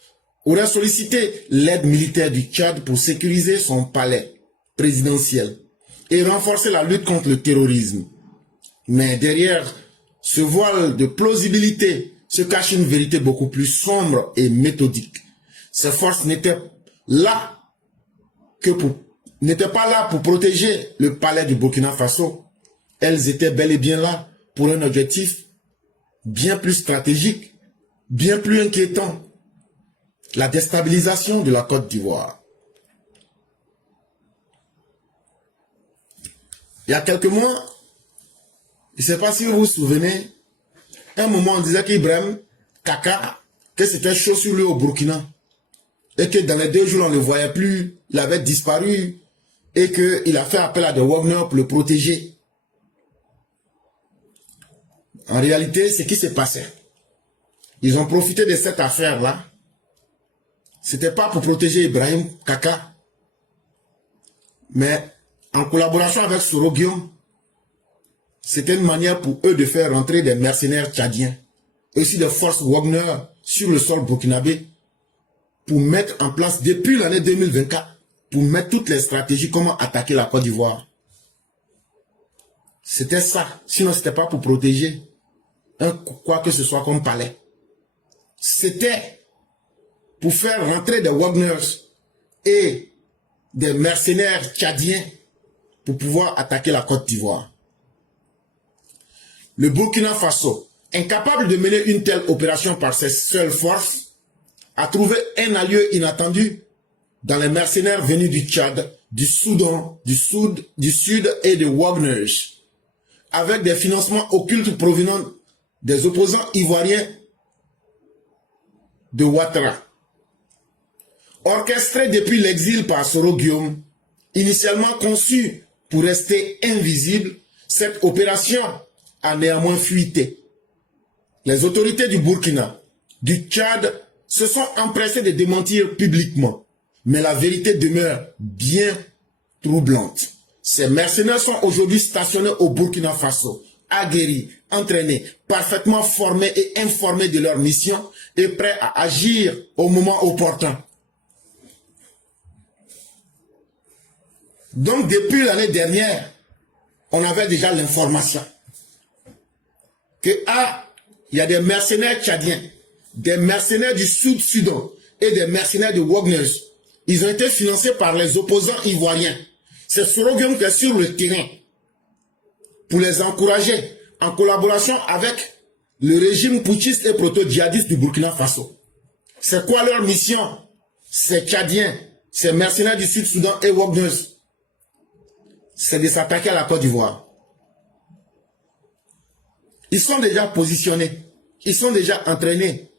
aurait sollicité l'aide militaire du Tchad pour sécuriser son palais présidentiel et renforcer la lutte contre le terrorisme. Mais derrière ce voile de plausibilité se cache une vérité beaucoup plus sombre et méthodique. Ces forces n'étaient pas là pour protéger le palais du Burkina Faso. Elles étaient bel et bien là pour un objectif bien plus stratégique, bien plus inquiétant. La déstabilisation de la Côte d'Ivoire. Il y a quelques mois, je ne sais pas si vous vous souvenez, un moment on disait qu'Ibrahim Kaka, que c'était chaud sur lui au Burkina. Et que dans les 2 jours on ne le voyait plus, il avait disparu. Et qu'il a fait appel à des Wagner pour le protéger. En réalité, ce qui s'est passé, ils ont profité de cette affaire-là. C'était pas pour protéger Ibrahim Kaka, mais en collaboration avec Soro Guillaume, c'était une manière pour eux de faire rentrer des mercenaires tchadiens, et aussi des forces Wagner sur le sol burkinabé, pour mettre en place, depuis l'année 2024, pour mettre toutes les stratégies, comment attaquer la Côte d'Ivoire. C'était ça, sinon c'était pas pour protéger quoi que ce soit comme palais. C'était pour faire rentrer des Wagners et des mercenaires tchadiens pour pouvoir attaquer la Côte d'Ivoire. Le Burkina Faso, incapable de mener une telle opération par ses seules forces, a trouvé un allié inattendu dans les mercenaires venus du Tchad, du Soudan, du Sud et de Wagners, avec des financements occultes provenant des opposants ivoiriens de Ouattara. Orchestré depuis l'exil par Soro Guillaume, initialement conçue pour rester invisible, cette opération a néanmoins fuité. Les autorités du Burkina, du Tchad, se sont empressées de démentir publiquement. Mais la vérité demeure bien troublante. Ces mercenaires sont aujourd'hui stationnés au Burkina Faso, aguerris, entraînés, parfaitement formés et informés de leur mission et prêts à agir au moment opportun. Donc depuis l'année dernière, on avait déjà l'information que il y a des mercenaires tchadiens, des mercenaires du Sud-Soudan et des mercenaires de Wagners. Ils ont été financés par les opposants ivoiriens. C'est Soro Guillaume qui est sur le terrain pour les encourager en collaboration avec le régime putschiste et proto-djihadiste du Burkina Faso. C'est quoi leur mission? Ces Tchadiens, ces mercenaires du Sud-Soudan et Wagners, c'est de s'attaquer à la Côte d'Ivoire. Ils sont déjà positionnés, ils sont déjà entraînés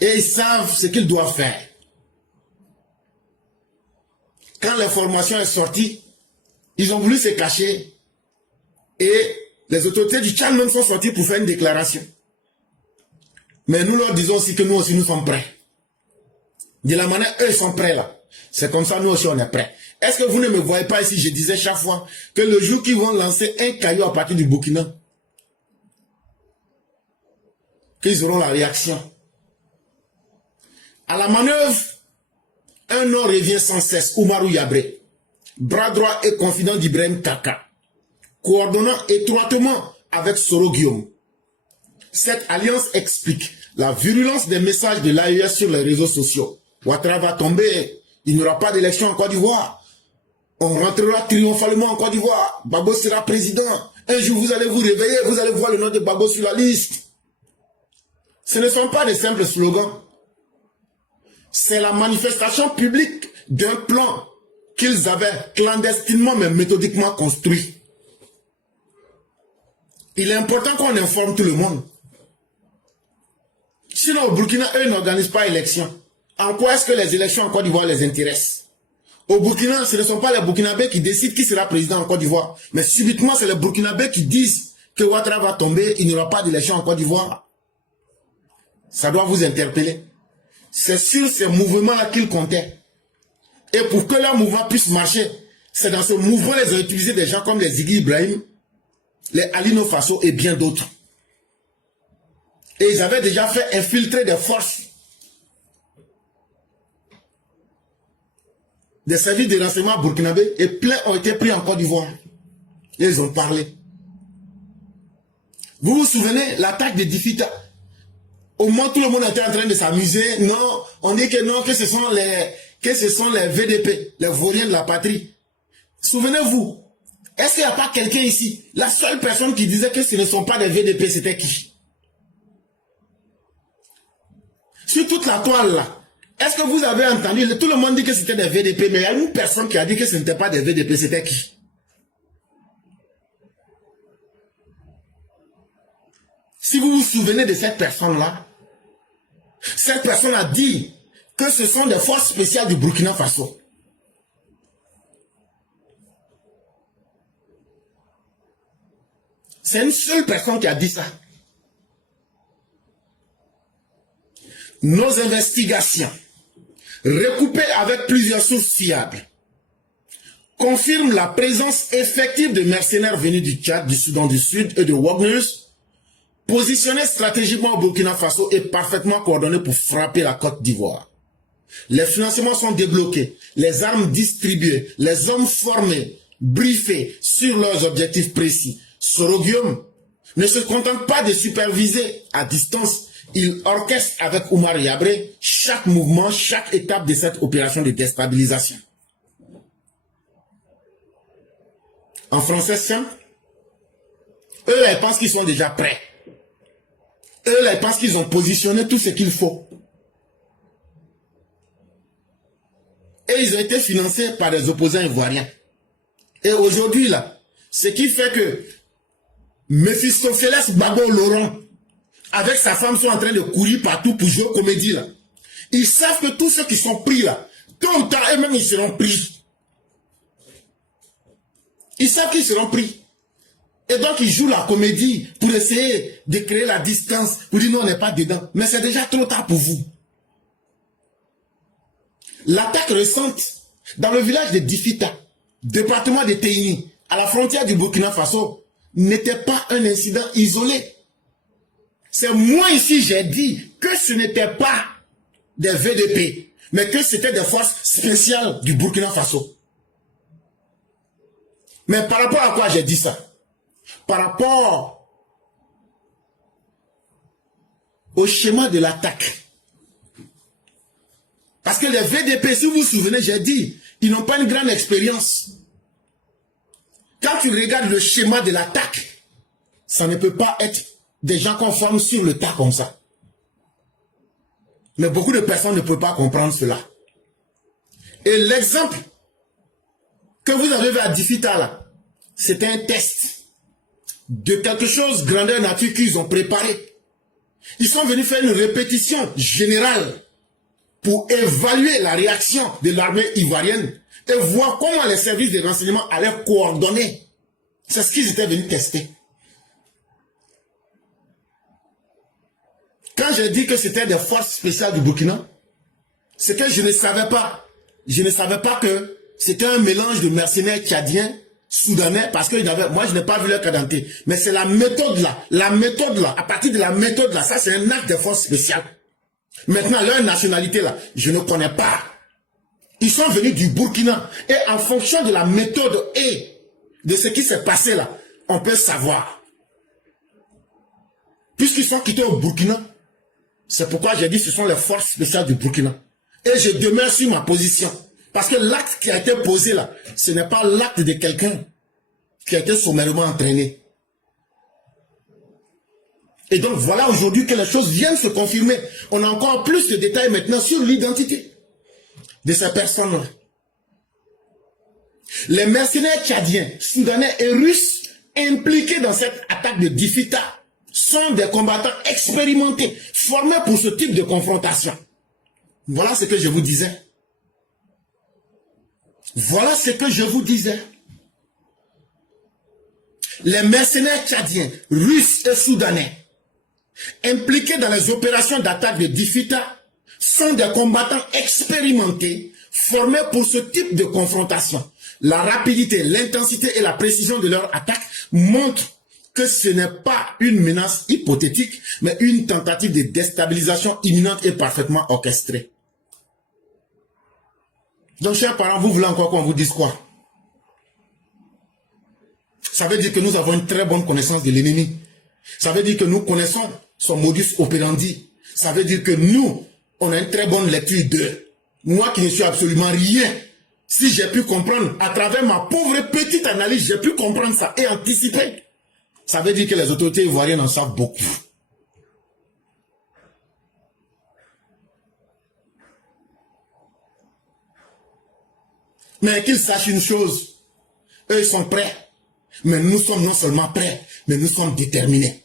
et ils savent ce qu'ils doivent faire. Quand l'information est sortie, ils ont voulu se cacher et les autorités du Tchad même sont sorties pour faire une déclaration. Mais nous leur disons aussi que nous aussi nous sommes prêts. De la manière eux sont prêts là. C'est comme ça nous aussi on est prêts. Est-ce que vous ne me voyez pas ici, je disais chaque fois que le jour qu'ils vont lancer un caillou à partir du Burkina, qu'ils auront la réaction. À la manœuvre, un nom revient sans cesse, Oumarou Yabré, bras droit et confident d'Ibrahim Kaka, coordonnant étroitement avec Soro Guillaume. Cette alliance explique la virulence des messages de l'AES sur les réseaux sociaux. Ouattara va tomber, il n'y aura pas d'élection en Côte d'Ivoire. On rentrera triomphalement en Côte d'Ivoire. Gbagbo sera président. Un jour vous allez vous réveiller, vous allez voir le nom de Gbagbo sur la liste. Ce ne sont pas des simples slogans. C'est la manifestation publique d'un plan qu'ils avaient clandestinement mais méthodiquement construit. Il est important qu'on informe tout le monde. Sinon, au Burkina, eux n'organisent pas d'élection. En quoi est-ce que les élections en Côte d'Ivoire les intéressent? Au Burkina, ce ne sont pas les Burkinabés qui décident qui sera président en Côte d'Ivoire. Mais subitement, c'est les Burkinabés qui disent que Ouattara va tomber, il n'y aura pas d'élection en Côte d'Ivoire. Ça doit vous interpeller. C'est sur ces mouvements-là qu'ils comptaient. Et pour que leur mouvement puisse marcher, c'est dans ce mouvement qu'ils ont utilisé des gens comme les Ziggy Ibrahim, les Alino Faso et bien d'autres. Et ils avaient déjà fait infiltrer des forces des services de renseignement burkinabés et plein ont été pris en Côte d'Ivoire. Et ils ont parlé. Vous vous souvenez, l'attaque de Difita? Au moment où tout le monde était en train de s'amuser, non, on dit que non, que ce sont les VDP, les vauriens de la patrie. Souvenez-vous, est-ce qu'il n'y a pas quelqu'un ici? La seule personne qui disait que ce ne sont pas des VDP, c'était qui? Sur toute la toile là, est-ce que vous avez entendu, tout le monde dit que c'était des VDP, mais il y a une personne qui a dit que ce n'était pas des VDP, c'était qui? Si vous vous souvenez de cette personne-là, cette personne a dit que ce sont des forces spéciales du Burkina Faso. C'est une seule personne qui a dit ça. Nos investigations, recoupées avec plusieurs sources fiables, confirment la présence effective de mercenaires venus du Tchad, du Soudan du Sud et de Wagners, positionnés stratégiquement au Burkina Faso et parfaitement coordonnés pour frapper la Côte d'Ivoire. Les financements sont débloqués, les armes distribuées, les hommes formés, briefés sur leurs objectifs précis. Soroguium ne se contente pas de superviser à distance. Il orchestre avec Oumar Yabré chaque mouvement, chaque étape de cette opération de déstabilisation. En français simple, eux là, ils pensent qu'ils sont déjà prêts. Eux là, ils pensent qu'ils ont positionné tout ce qu'il faut. Et ils ont été financés par des opposants ivoiriens. Et aujourd'hui là, ce qui fait que Mephistopheles Babo Laurent avec sa femme sont en train de courir partout pour jouer comédie là. Ils savent que tous ceux qui sont pris là, tôt ou tard, eux-mêmes ils seront pris. Ils savent qu'ils seront pris. Et donc ils jouent la comédie pour essayer de créer la distance, pour dire non, on n'est pas dedans. Mais c'est déjà trop tard pour vous. L'attaque récente dans le village de Difita, département de Teini, à la frontière du Burkina Faso, n'était pas un incident isolé. C'est moi ici, j'ai dit que ce n'était pas des VDP, mais que c'était des forces spéciales du Burkina Faso. Mais par rapport à quoi j'ai dit ça? Par rapport au schéma de l'attaque. Parce que les VDP, si vous vous souvenez, j'ai dit, ils n'ont pas une grande expérience. Quand tu regardes le schéma de l'attaque, ça ne peut pas être des gens qu'on forme sur le tas comme ça. Mais beaucoup de personnes ne peuvent pas comprendre cela. Et l'exemple que vous avez vu à Difita là, c'était un test de quelque chose grandeur nature qu'ils ont préparé. Ils sont venus faire une répétition générale pour évaluer la réaction de l'armée ivoirienne et voir comment les services de renseignement allaient coordonner. C'est ce qu'ils étaient venus tester. Quand j'ai dit que c'était des forces spéciales du Burkina, c'est que je ne savais pas. Je ne savais pas que c'était un mélange de mercenaires tchadiens, soudanais, parce que moi je n'ai pas vu leur cadence. Mais c'est la méthode là. La méthode là, à partir de la méthode là, ça c'est un acte de force spéciale. Maintenant, leur nationalité là, je ne connais pas. Ils sont venus du Burkina. Et en fonction de la méthode et de ce qui s'est passé là, on peut savoir. Puisqu'ils sont quittés au Burkina, c'est pourquoi j'ai dit que ce sont les forces spéciales du Burkina. Et je demeure sur ma position. Parce que l'acte qui a été posé là, ce n'est pas l'acte de quelqu'un qui a été sommairement entraîné. Et donc voilà aujourd'hui que les choses viennent se confirmer. On a encore plus de détails maintenant sur l'identité de ces personnes-là. Les mercenaires tchadiens, soudanais et russes impliqués dans cette attaque de Difita sont des combattants expérimentés, formés pour ce type de confrontation. Voilà ce que je vous disais. Voilà ce que je vous disais. Les mercenaires tchadiens, russes et soudanais, impliqués dans les opérations d'attaque de Difita, sont des combattants expérimentés, formés pour ce type de confrontation. La rapidité, l'intensité et la précision de leur attaque montrent que ce n'est pas une menace hypothétique, mais une tentative de déstabilisation imminente et parfaitement orchestrée. Donc, chers parents, vous voulez encore qu'on vous dise quoi? Ça veut dire que nous avons une très bonne connaissance de l'ennemi. Ça veut dire que nous connaissons son modus operandi. Ça veut dire que nous, on a une très bonne lecture d'eux. Moi qui ne suis absolument rien, si j'ai pu comprendre, à travers ma pauvre petite analyse, j'ai pu comprendre ça et anticiper. Ça veut dire que les autorités ivoiriennes en savent beaucoup. Mais qu'ils sachent une chose, eux ils sont prêts. Mais nous sommes non seulement prêts, mais nous sommes déterminés.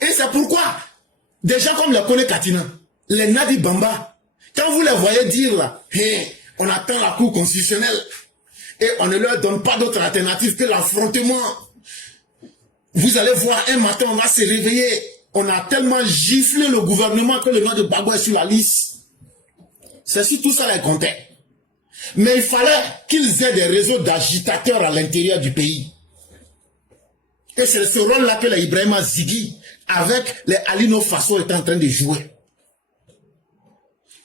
Et c'est pourquoi, des gens comme le Kone Katina, les Nadi Bamba, quand vous les voyez dire là, hey, on attend la Cour constitutionnelle et on ne leur donne pas d'autre alternative que l'affrontement. Vous allez voir, un matin, on va se réveiller. On a tellement giflé le gouvernement que le nom de Gbagbo est sur la liste. C'est sur tout ça les comptait. Mais il fallait qu'ils aient des réseaux d'agitateurs à l'intérieur du pays. Et c'est ce rôle-là que les Ibrahima Zigui, avec les Alino Faso, étaient en train de jouer.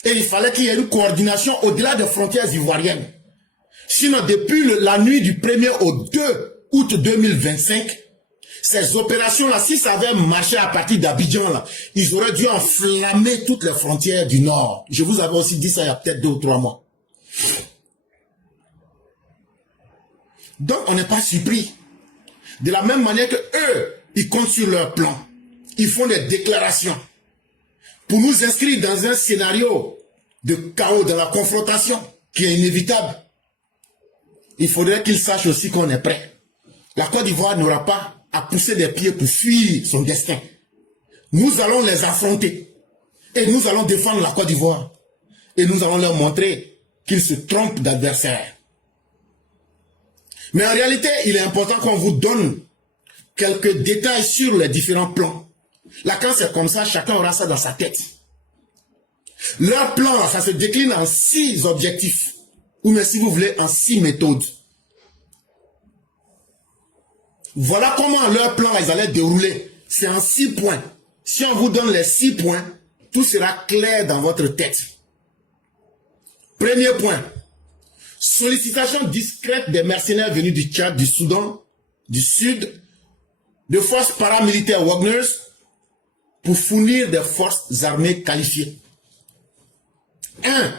Et il fallait qu'il y ait une coordination au-delà des frontières ivoiriennes. Sinon, depuis la nuit du 1er au 2 août 2025, ces opérations-là, si ça avait marché à partir d'Abidjan, là, ils auraient dû enflammer toutes les frontières du Nord. Je vous avais aussi dit ça il y a peut-être 2 ou 3 mois. Donc, on n'est pas surpris. De la même manière que eux, ils comptent sur leur plan. Ils font des déclarations pour nous inscrire dans un scénario de chaos, dans la confrontation qui est inévitable. Il faudrait qu'ils sachent aussi qu'on est prêt. La Côte d'Ivoire n'aura pas à pousser des pieds pour fuir son destin. Nous allons les affronter. Et nous allons défendre la Côte d'Ivoire. Et nous allons leur montrer qu'ils se trompent d'adversaire. Mais en réalité, il est important qu'on vous donne quelques détails sur les différents plans. Là, quand c'est comme ça, chacun aura ça dans sa tête. Leur plan, ça se décline en 6 objectifs. Ou même si vous voulez, en 6 méthodes. Voilà comment leur plan, ils allaient dérouler. C'est en 6 points. Si on vous donne les 6 points, tout sera clair dans votre tête. Premier point. Sollicitation discrète des mercenaires venus du Tchad, du Soudan, du Sud, de forces paramilitaires Wagner pour fournir des forces armées qualifiées. 1.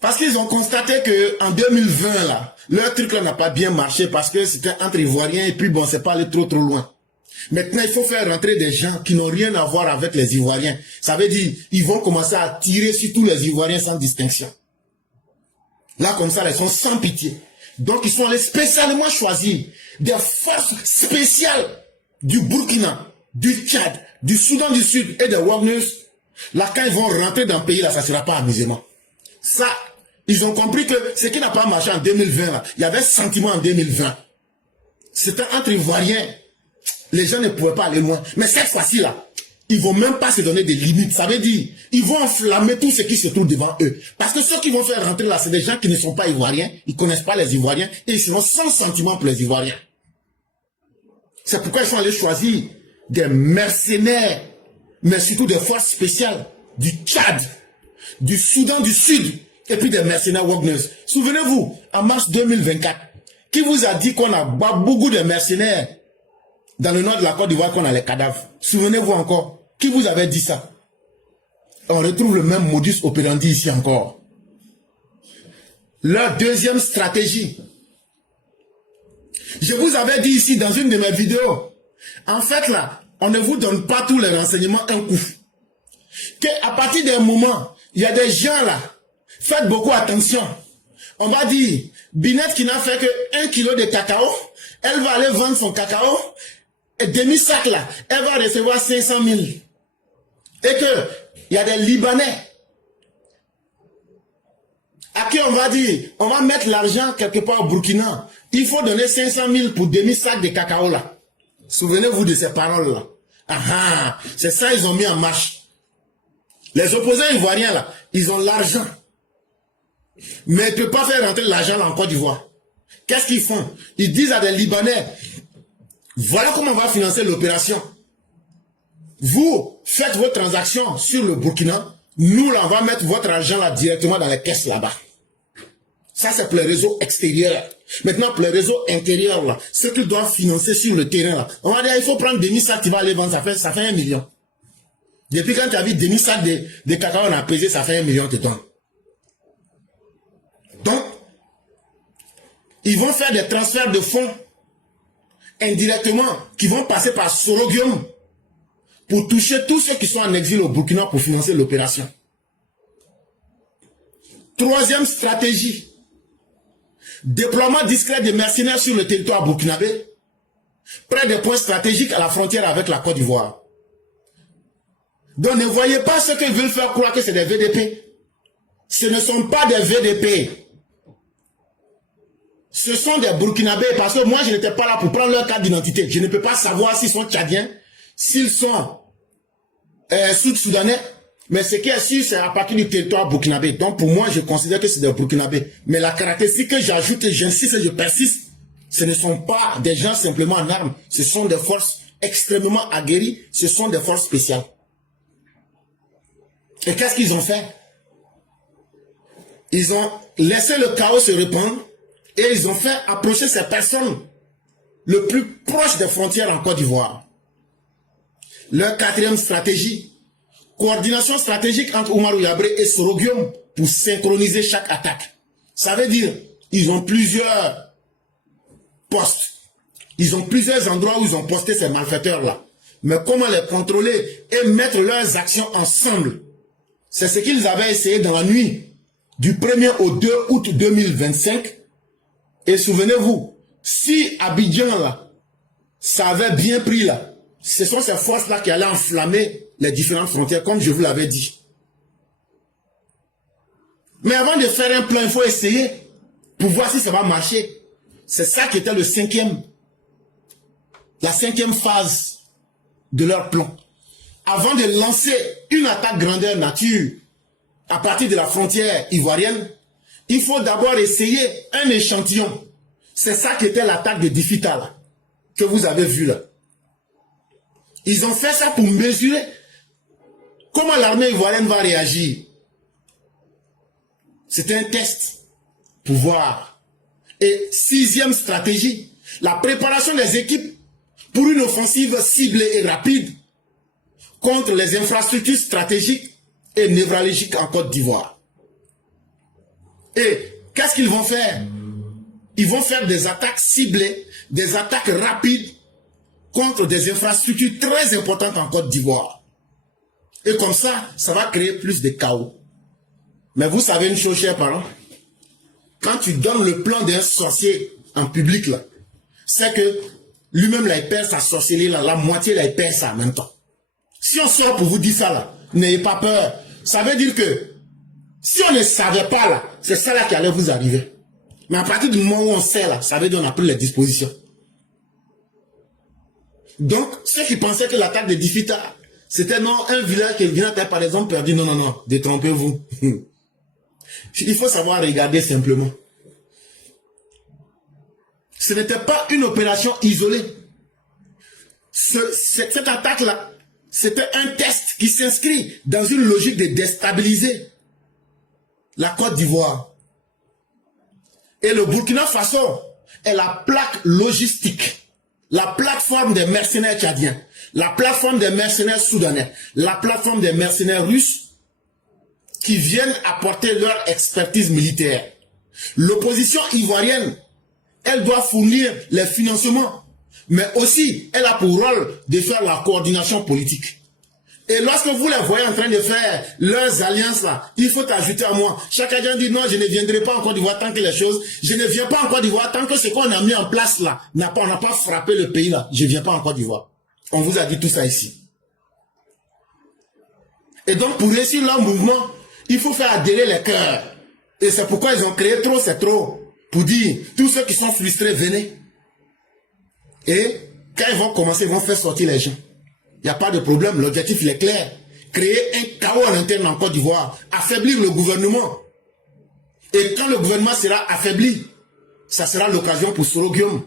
Parce qu'ils ont constaté qu'en 2020, là, leur truc là n'a pas bien marché parce que c'était entre Ivoiriens et puis bon, c'est pas allé trop loin. Maintenant, il faut faire rentrer des gens qui n'ont rien à voir avec les Ivoiriens. Ça veut dire, ils vont commencer à tirer sur tous les Ivoiriens sans distinction. Là, comme ça, ils sont sans pitié. Donc, ils sont allés spécialement choisir des forces spéciales du Burkina, du Tchad, du Soudan du Sud et des Wagner. Là, quand ils vont rentrer dans le pays, là, ça ne sera pas amusement. Ça, ils ont compris que ce qui n'a pas marché en 2020, là, il y avait sentiment en 2020. C'était entre Ivoiriens. Les gens ne pouvaient pas aller loin. Mais cette fois-ci, là, ils vont même pas se donner des limites. Ça veut dire, ils vont enflammer tout ce qui se trouve devant eux. Parce que ceux qui vont faire rentrer là, c'est des gens qui ne sont pas Ivoiriens. Ils ne connaissent pas les Ivoiriens. Et ils seront sans sentiment pour les Ivoiriens. C'est pourquoi ils sont allés choisir des mercenaires, mais surtout des forces spéciales du Tchad, du Soudan du Sud, et puis des mercenaires Wagner. Souvenez-vous, en mars 2024, qui vous a dit qu'on a beaucoup de mercenaires dans le nord de la Côte d'Ivoire, qu'on a les cadavres? Souvenez-vous encore. Qui vous avait dit ça? On retrouve le même modus operandi ici encore. Leur deuxième stratégie. Je vous avais dit ici dans une de mes vidéos. En fait là, on ne vous donne pas tous les renseignements un coup. Qu'à partir d'un moment, il y a des gens là, faites beaucoup attention. On va dire, Binette qui n'a fait que 1 kilo de cacao, elle va aller vendre son cacao, et demi-sac là, elle va recevoir 500 000. Et que, il y a des Libanais à qui on va dire, on va mettre l'argent quelque part au Burkina. Il faut donner 500 000 pour demi-sac de cacao là. Souvenez-vous de ces paroles là. Ah ah, c'est ça ils ont mis en marche. Les opposants ivoiriens là, ils ont l'argent. Mais ils ne peuvent pas faire rentrer l'argent là en Côte d'Ivoire. Qu'est-ce qu'ils font? Ils disent à des Libanais, voilà comment on va financer l'opération. Vous faites vos transactions sur le Burkina. Nous là, on va mettre votre argent là directement dans les caisses là-bas. Ça c'est pour les réseaux extérieurs. Maintenant pour les réseaux intérieurs là, ceux qu'ils doivent financer sur le terrain là. On va dire, il faut prendre demi-sac, tu vas aller vendre, ça fait 1 million. Depuis quand tu as vu demi-sac de cacao on a pesé, ça fait 1 million de temps. Donc, ils vont faire des transferts de fonds indirectement qui vont passer par Sorogium pour toucher tous ceux qui sont en exil au Burkina pour financer l'opération. Troisième stratégie. Déploiement discret des mercenaires sur le territoire burkinabé, près des points stratégiques à la frontière avec la Côte d'Ivoire. Donc ne voyez pas ce qu'ils veulent faire croire que c'est des VDP. Ce ne sont pas des VDP. Ce sont des Burkinabés parce que moi je n'étais pas là pour prendre leur carte d'identité. Je ne peux pas savoir s'ils sont tchadiens, s'ils sont sud-soudanais. Mais ce qui est sûr, c'est à partir du territoire burkinabé. Donc pour moi, je considère que c'est des Burkinabés. Mais la caractéristique que j'ajoute, et j'insiste et je persiste, ce ne sont pas des gens simplement en armes. Ce sont des forces extrêmement aguerries. Ce sont des forces spéciales. Et qu'est-ce qu'ils ont fait? Ils ont laissé le chaos se répandre et ils ont fait approcher ces personnes le plus proche des frontières en Côte d'Ivoire. Leur quatrième stratégie, coordination stratégique entre Oumarou Yabré et Sorogium pour synchroniser chaque attaque. Ça veut dire, ils ont plusieurs postes. Ils ont plusieurs endroits où ils ont posté ces malfaiteurs-là. Mais comment les contrôler et mettre leurs actions ensemble? C'est ce qu'ils avaient essayé dans la nuit du 1er au 2 août 2025. Et souvenez-vous, si Abidjan là, ça avait bien pris là, ce sont ces forces-là qui allaient enflammer les différentes frontières, comme je vous l'avais dit. Mais avant de faire un plan, il faut essayer pour voir si ça va marcher. C'est ça qui était la cinquième phase de leur plan. Avant de lancer une attaque grandeur nature à partir de la frontière ivoirienne, il faut d'abord essayer un échantillon. C'est ça qui était l'attaque de Difita là, que vous avez vu là. Ils ont fait ça pour mesurer comment l'armée ivoirienne va réagir. C'était un test pour voir. Et sixième stratégie, la préparation des équipes pour une offensive ciblée et rapide contre les infrastructures stratégiques et névralgiques en Côte d'Ivoire. Et qu'est-ce qu'ils vont faire? Ils vont faire des attaques ciblées, des attaques rapides contre des infrastructures très importantes en Côte d'Ivoire. Et comme ça, ça va créer plus de chaos. Mais vous savez une chose, chers parents, quand tu donnes le plan d'un sorcier en public, là, c'est que lui-même, là, il perd sa sorcellerie, là, la moitié, là, il perd ça en même temps. Si on sort pour vous dire ça, là, n'ayez pas peur. Ça veut dire que si on ne savait pas, là, c'est ça là qui allait vous arriver. Mais à partir du moment où on sait, là, ça veut dire qu'on a pris les dispositions. Donc, ceux qui pensaient que l'attaque de Difita, c'était non, un village qui vient à par exemple perdu, non, non, non, détrompez-vous. Il faut savoir regarder simplement. Ce n'était pas une opération isolée. Cette attaque-là, c'était un test qui s'inscrit dans une logique de déstabiliser la Côte d'Ivoire. Et le Burkina Faso est la plaque logistique, la plateforme des mercenaires tchadiens, la plateforme des mercenaires soudanais, la plateforme des mercenaires russes qui viennent apporter leur expertise militaire. L'opposition ivoirienne, elle doit fournir les financements, mais aussi elle a pour rôle de faire la coordination politique. Et lorsque vous les voyez en train de faire leurs alliances là, il faut ajouter à moi. Chacun dit non, je ne viendrai pas en Côte d'Ivoire tant que les choses, je ne viens pas en Côte d'Ivoire tant que ce qu'on a mis en place là, on n'a pas frappé le pays là, je ne viens pas en Côte d'Ivoire. On vous a dit tout ça ici. Et donc pour réussir leur mouvement, il faut faire adhérer les cœurs. Et c'est pourquoi ils ont créé trop, c'est trop. Pour dire, tous ceux qui sont frustrés, venez. Et quand ils vont commencer, ils vont faire sortir les gens. Il n'y a pas de problème, l'objectif il est clair. Créer un chaos en interne en Côte d'Ivoire, affaiblir le gouvernement. Et quand le gouvernement sera affaibli, ça sera l'occasion pour Soro Guillaume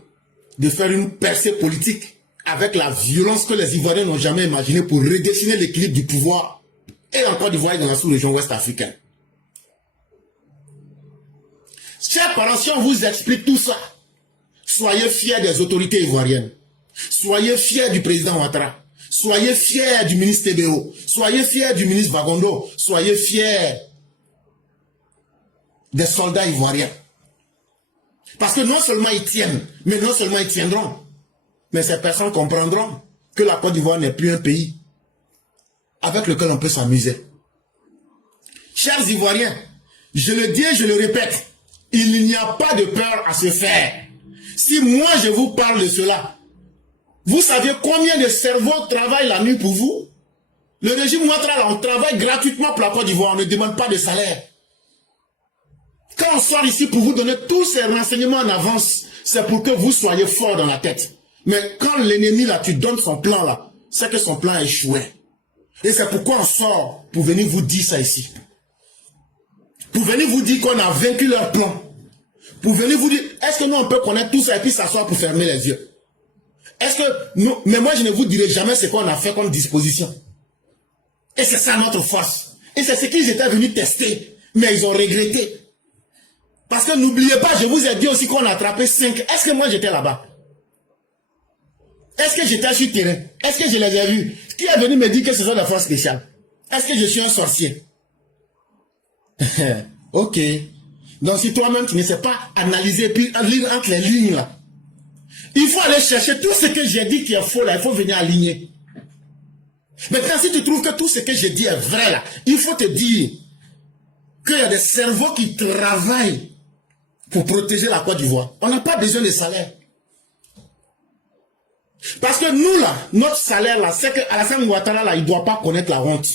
de faire une percée politique avec la violence que les Ivoiriens n'ont jamais imaginée pour redessiner l'équilibre du pouvoir et en Côte d'Ivoire et dans la sous-région ouest africaine. Chers parents, si on vous explique tout ça, soyez fiers des autorités ivoiriennes. Soyez fiers du président Ouattara. Soyez fiers du ministre TBO. Soyez fiers du ministre Vagondo. Soyez fiers des soldats ivoiriens. Parce que non seulement ils tiennent, mais non seulement ils tiendront, mais ces personnes comprendront que la Côte d'Ivoire n'est plus un pays avec lequel on peut s'amuser. Chers Ivoiriens, je le dis et je le répète, il n'y a pas de peur à se faire. Si moi je vous parle de cela, vous savez combien de cerveaux travaillent la nuit pour vous? Le régime Ouattara, on travaille gratuitement pour la Côte d'Ivoire, on ne demande pas de salaire. Quand on sort ici pour vous donner tous ces renseignements en avance, c'est pour que vous soyez forts dans la tête. Mais quand l'ennemi là, tu donnes son plan là, c'est que son plan a échoué. Et c'est pourquoi on sort pour venir vous dire ça ici. Pour venir vous dire qu'on a vaincu leur plan. Pour venir vous dire, est-ce que nous on peut connaître tout ça et puis s'asseoir pour fermer les yeux? Est-ce que nous, mais moi je ne vous dirai jamais ce qu'on a fait comme disposition. Et c'est ça notre force. Et c'est ce qu'ils étaient venus tester. Mais ils ont regretté. Parce que n'oubliez pas, je vous ai dit aussi qu'on a attrapé 5. Est-ce que moi j'étais là-bas? Est-ce que j'étais sur le terrain? Est-ce que je les ai vus? Qui est venu me dire que ce sont des forces spéciales? Est-ce que je suis un sorcier? Ok. Donc si toi-même tu ne sais pas analyser puis lire entre les lignes là, il faut aller chercher tout ce que j'ai dit qui est faux là, il faut venir aligner. Maintenant si tu trouves que tout ce que j'ai dit est vrai là, il faut te dire qu'il y a des cerveaux qui travaillent pour protéger la Côte d'Ivoire. On n'a pas besoin de salaire. Parce que nous là, notre salaire là, c'est que Alassane Ouattara là, il ne doit pas connaître la honte.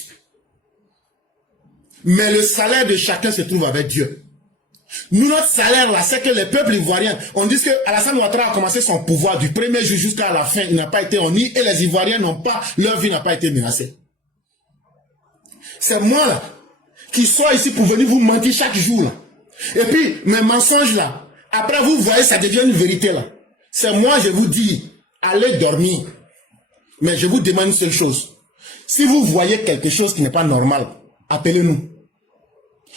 Mais le salaire de chacun se trouve avec Dieu. Nous, notre salaire là, c'est que les peuples ivoiriens, on dit que Alassane Ouattara a commencé son pouvoir du premier jour jusqu'à la fin, il n'a pas été honni et les Ivoiriens n'ont pas, leur vie n'a pas été menacée. C'est moi là, qui suis ici pour venir vous mentir chaque jour là. Et puis, mes mensonges là, après vous voyez, ça devient une vérité là. C'est moi, je vous dis, allez dormir. Mais je vous demande une seule chose. Si vous voyez quelque chose qui n'est pas normal, appelez-nous.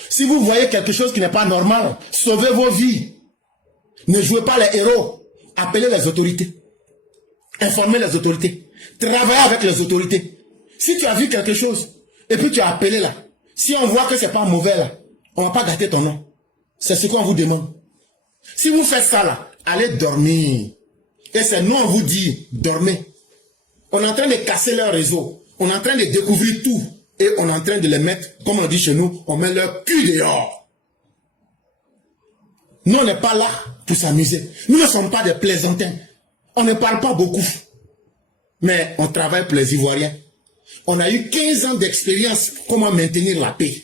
Si vous voyez quelque chose qui n'est pas normal, sauvez vos vies. Ne jouez pas les héros. Appelez les autorités. Informez les autorités. Travaillez avec les autorités. Si tu as vu quelque chose, et puis tu as appelé là, si on voit que c'est pas mauvais là, on va pas gâter ton nom. C'est ce qu'on vous demande. Si vous faites ça là, allez dormir. Et c'est nous on vous dit, dormez. On est en train de casser leur réseau. On est en train de découvrir tout. Et on est en train de les mettre, comme on dit chez nous, on met leur cul dehors. Nous, on n'est pas là pour s'amuser. Nous ne sommes pas des plaisantins. On ne parle pas beaucoup. Mais on travaille pour les Ivoiriens. On a eu 15 ans d'expérience comment maintenir la paix.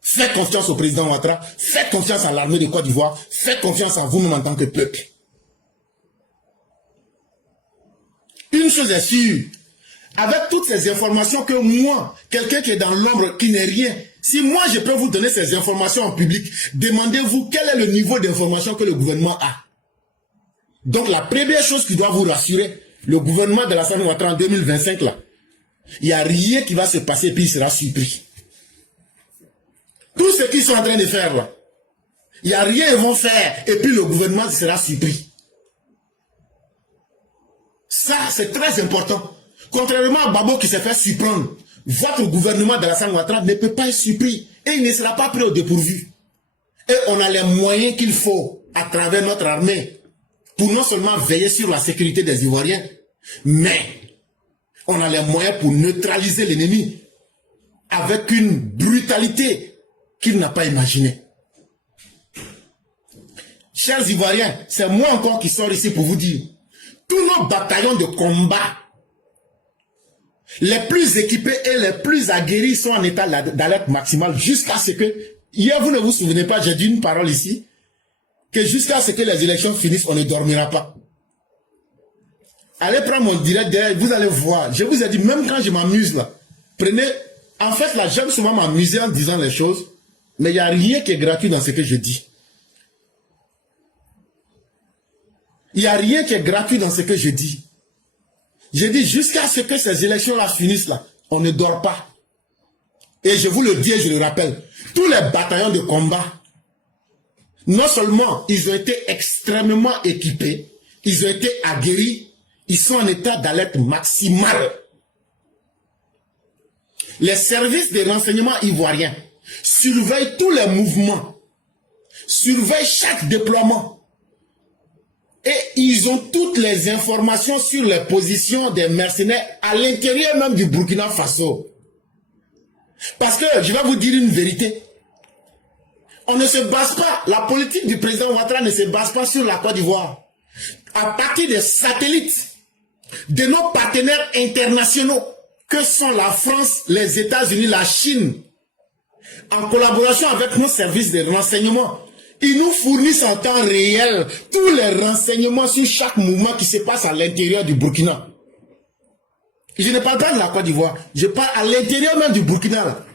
Faites confiance au président Ouattara. Faites confiance à l'armée de Côte d'Ivoire. Faites confiance en vous-même en tant que peuple. Une chose est sûre. Avec toutes ces informations que moi, quelqu'un qui est dans l'ombre, qui n'est rien, si moi je peux vous donner ces informations en public, demandez-vous quel est le niveau d'information que le gouvernement a. Donc la première chose qui doit vous rassurer, le gouvernement de Alassane Ouattara en 2025 là, il n'y a rien qui va se passer et puis il sera surpris. Tout ce qu'ils sont en train de faire là, il n'y a rien qu'ils vont faire et puis le gouvernement sera surpris. Ça c'est très important. Contrairement à Babo qui s'est fait surprendre, votre gouvernement d'Alassane Ouattara ne peut pas être surpris et il ne sera pas pris au dépourvu. Et on a les moyens qu'il faut à travers notre armée pour non seulement veiller sur la sécurité des Ivoiriens, mais On a les moyens pour neutraliser l'ennemi avec une brutalité qu'il n'a pas imaginée. Chers Ivoiriens, c'est moi encore qui sors ici pour vous dire, tous nos bataillons de combat, les plus équipés et les plus aguerris sont en état d'alerte maximale jusqu'à ce que, hier vous ne vous souvenez pas, j'ai dit une parole ici, que jusqu'à ce que les élections finissent, on ne dormira pas. Allez prendre mon direct derrière, vous allez voir. Je vous ai dit, même quand je m'amuse là, prenez... En fait là, j'aime souvent m'amuser en disant les choses, mais il n'y a rien qui est gratuit dans ce que je dis. Il n'y a rien qui est gratuit dans ce que je dis. Je dis jusqu'à ce que ces élections-là finissent là, on ne dort pas. Et je vous le dis et je le rappelle, tous les bataillons de combat, non seulement ils ont été extrêmement équipés, ils ont été aguerris, ils sont en état d'alerte maximale. Les services de renseignement ivoiriens surveillent tous les mouvements, surveillent chaque déploiement. Et ils ont toutes les informations sur les positions des mercenaires à l'intérieur même du Burkina Faso. Parce que, je vais vous dire une vérité, on ne se base pas, la politique du président Ouattara ne se base pas sur la Côte d'Ivoire. À partir des satellites de nos partenaires internationaux, que sont la France, les États-Unis, la Chine, en collaboration avec nos services de renseignement, ils nous fournissent en temps réel tous les renseignements sur chaque mouvement qui se passe à l'intérieur du Burkina. Je ne parle pas de la Côte d'Ivoire, je parle à l'intérieur même du Burkina. Là.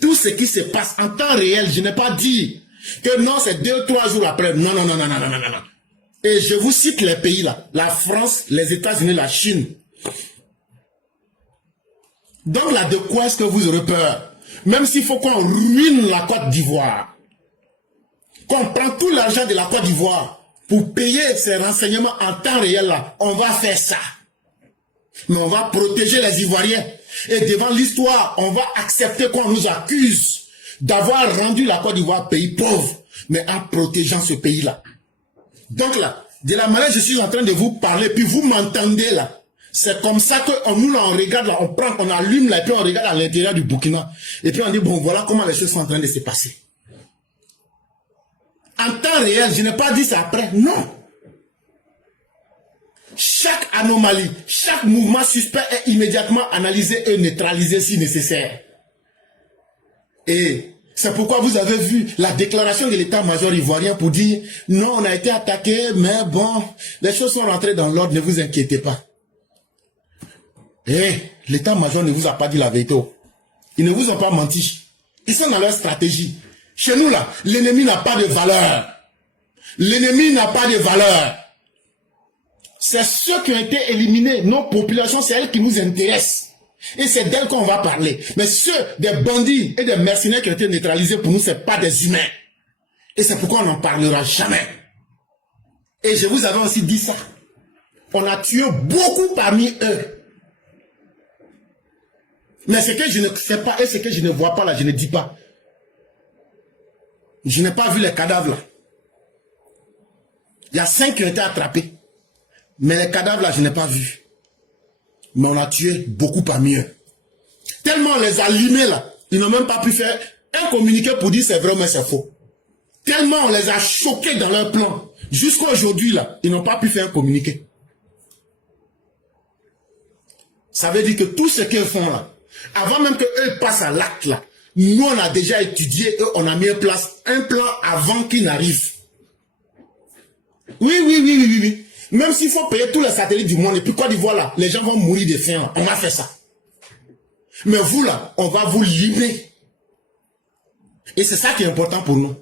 Tout ce qui se passe en temps réel, je n'ai pas dit que non, c'est 2-3 jours après. Non, non, non, non, non, non, non, non. Et je vous cite les pays là, la France, les États-Unis, la Chine. Donc là, de quoi est-ce que vous aurez peur? Même s'il faut qu'on ruine la Côte d'Ivoire, qu'on prend tout l'argent de la Côte d'Ivoire pour payer ces renseignements en temps réel là, on va faire ça. Mais on va protéger les Ivoiriens. Et devant l'histoire, on va accepter qu'on nous accuse d'avoir rendu la Côte d'Ivoire pays pauvre, mais en protégeant ce pays-là. Donc là, de la manière je suis en train de vous parler, puis vous m'entendez là. C'est comme ça que nous là, on regarde là, on prend, on allume là, et puis on regarde à l'intérieur du Burkina. Et puis on dit, bon, voilà comment les choses sont en train de se passer. En temps réel, je n'ai pas dit ça après, non. Chaque anomalie, chaque mouvement suspect est immédiatement analysé et neutralisé si nécessaire. Et c'est pourquoi vous avez vu la déclaration de l'état-major ivoirien pour dire, non, on a été attaqué, mais bon, les choses sont rentrées dans l'ordre, ne vous inquiétez pas. Eh, l'état-major ne vous a pas dit la vérité. Ils ne vous ont pas menti. Ils sont dans leur stratégie. Chez nous, là, l'ennemi n'a pas de valeur. L'ennemi n'a pas de valeur. C'est ceux qui ont été éliminés. Nos populations, c'est elles qui nous intéressent. Et c'est d'elles qu'on va parler. Mais ceux des bandits et des mercenaires qui ont été neutralisés, pour nous, ce n'est pas des humains. Et c'est pourquoi on n'en parlera jamais. Et je vous avais aussi dit ça. On a tué beaucoup parmi eux. Mais ce que je ne sais pas et ce que je ne vois pas là, je ne dis pas. Je n'ai pas vu les cadavres là. Il y a 5 qui ont été attrapés. Mais les cadavres là, je n'ai pas vu. Mais on a tué beaucoup parmi eux. Tellement on les a limés là, ils n'ont même pas pu faire un communiqué pour dire c'est vrai mais c'est faux. Tellement on les a choqués dans leur plan. Jusqu'à aujourd'hui là, ils n'ont pas pu faire un communiqué. Ça veut dire que tout ce qu'ils font là, avant même qu'eux passent à l'acte là, nous on a déjà étudié, eux on a mis en place un plan avant qu'ils n'arrivent. Oui. Même s'il faut payer tous les satellites du monde, et puis Côte d'Ivoire là, les gens vont mourir de faim là. On va faire ça. Mais vous là, on va vous limer. Et c'est ça qui est important pour nous.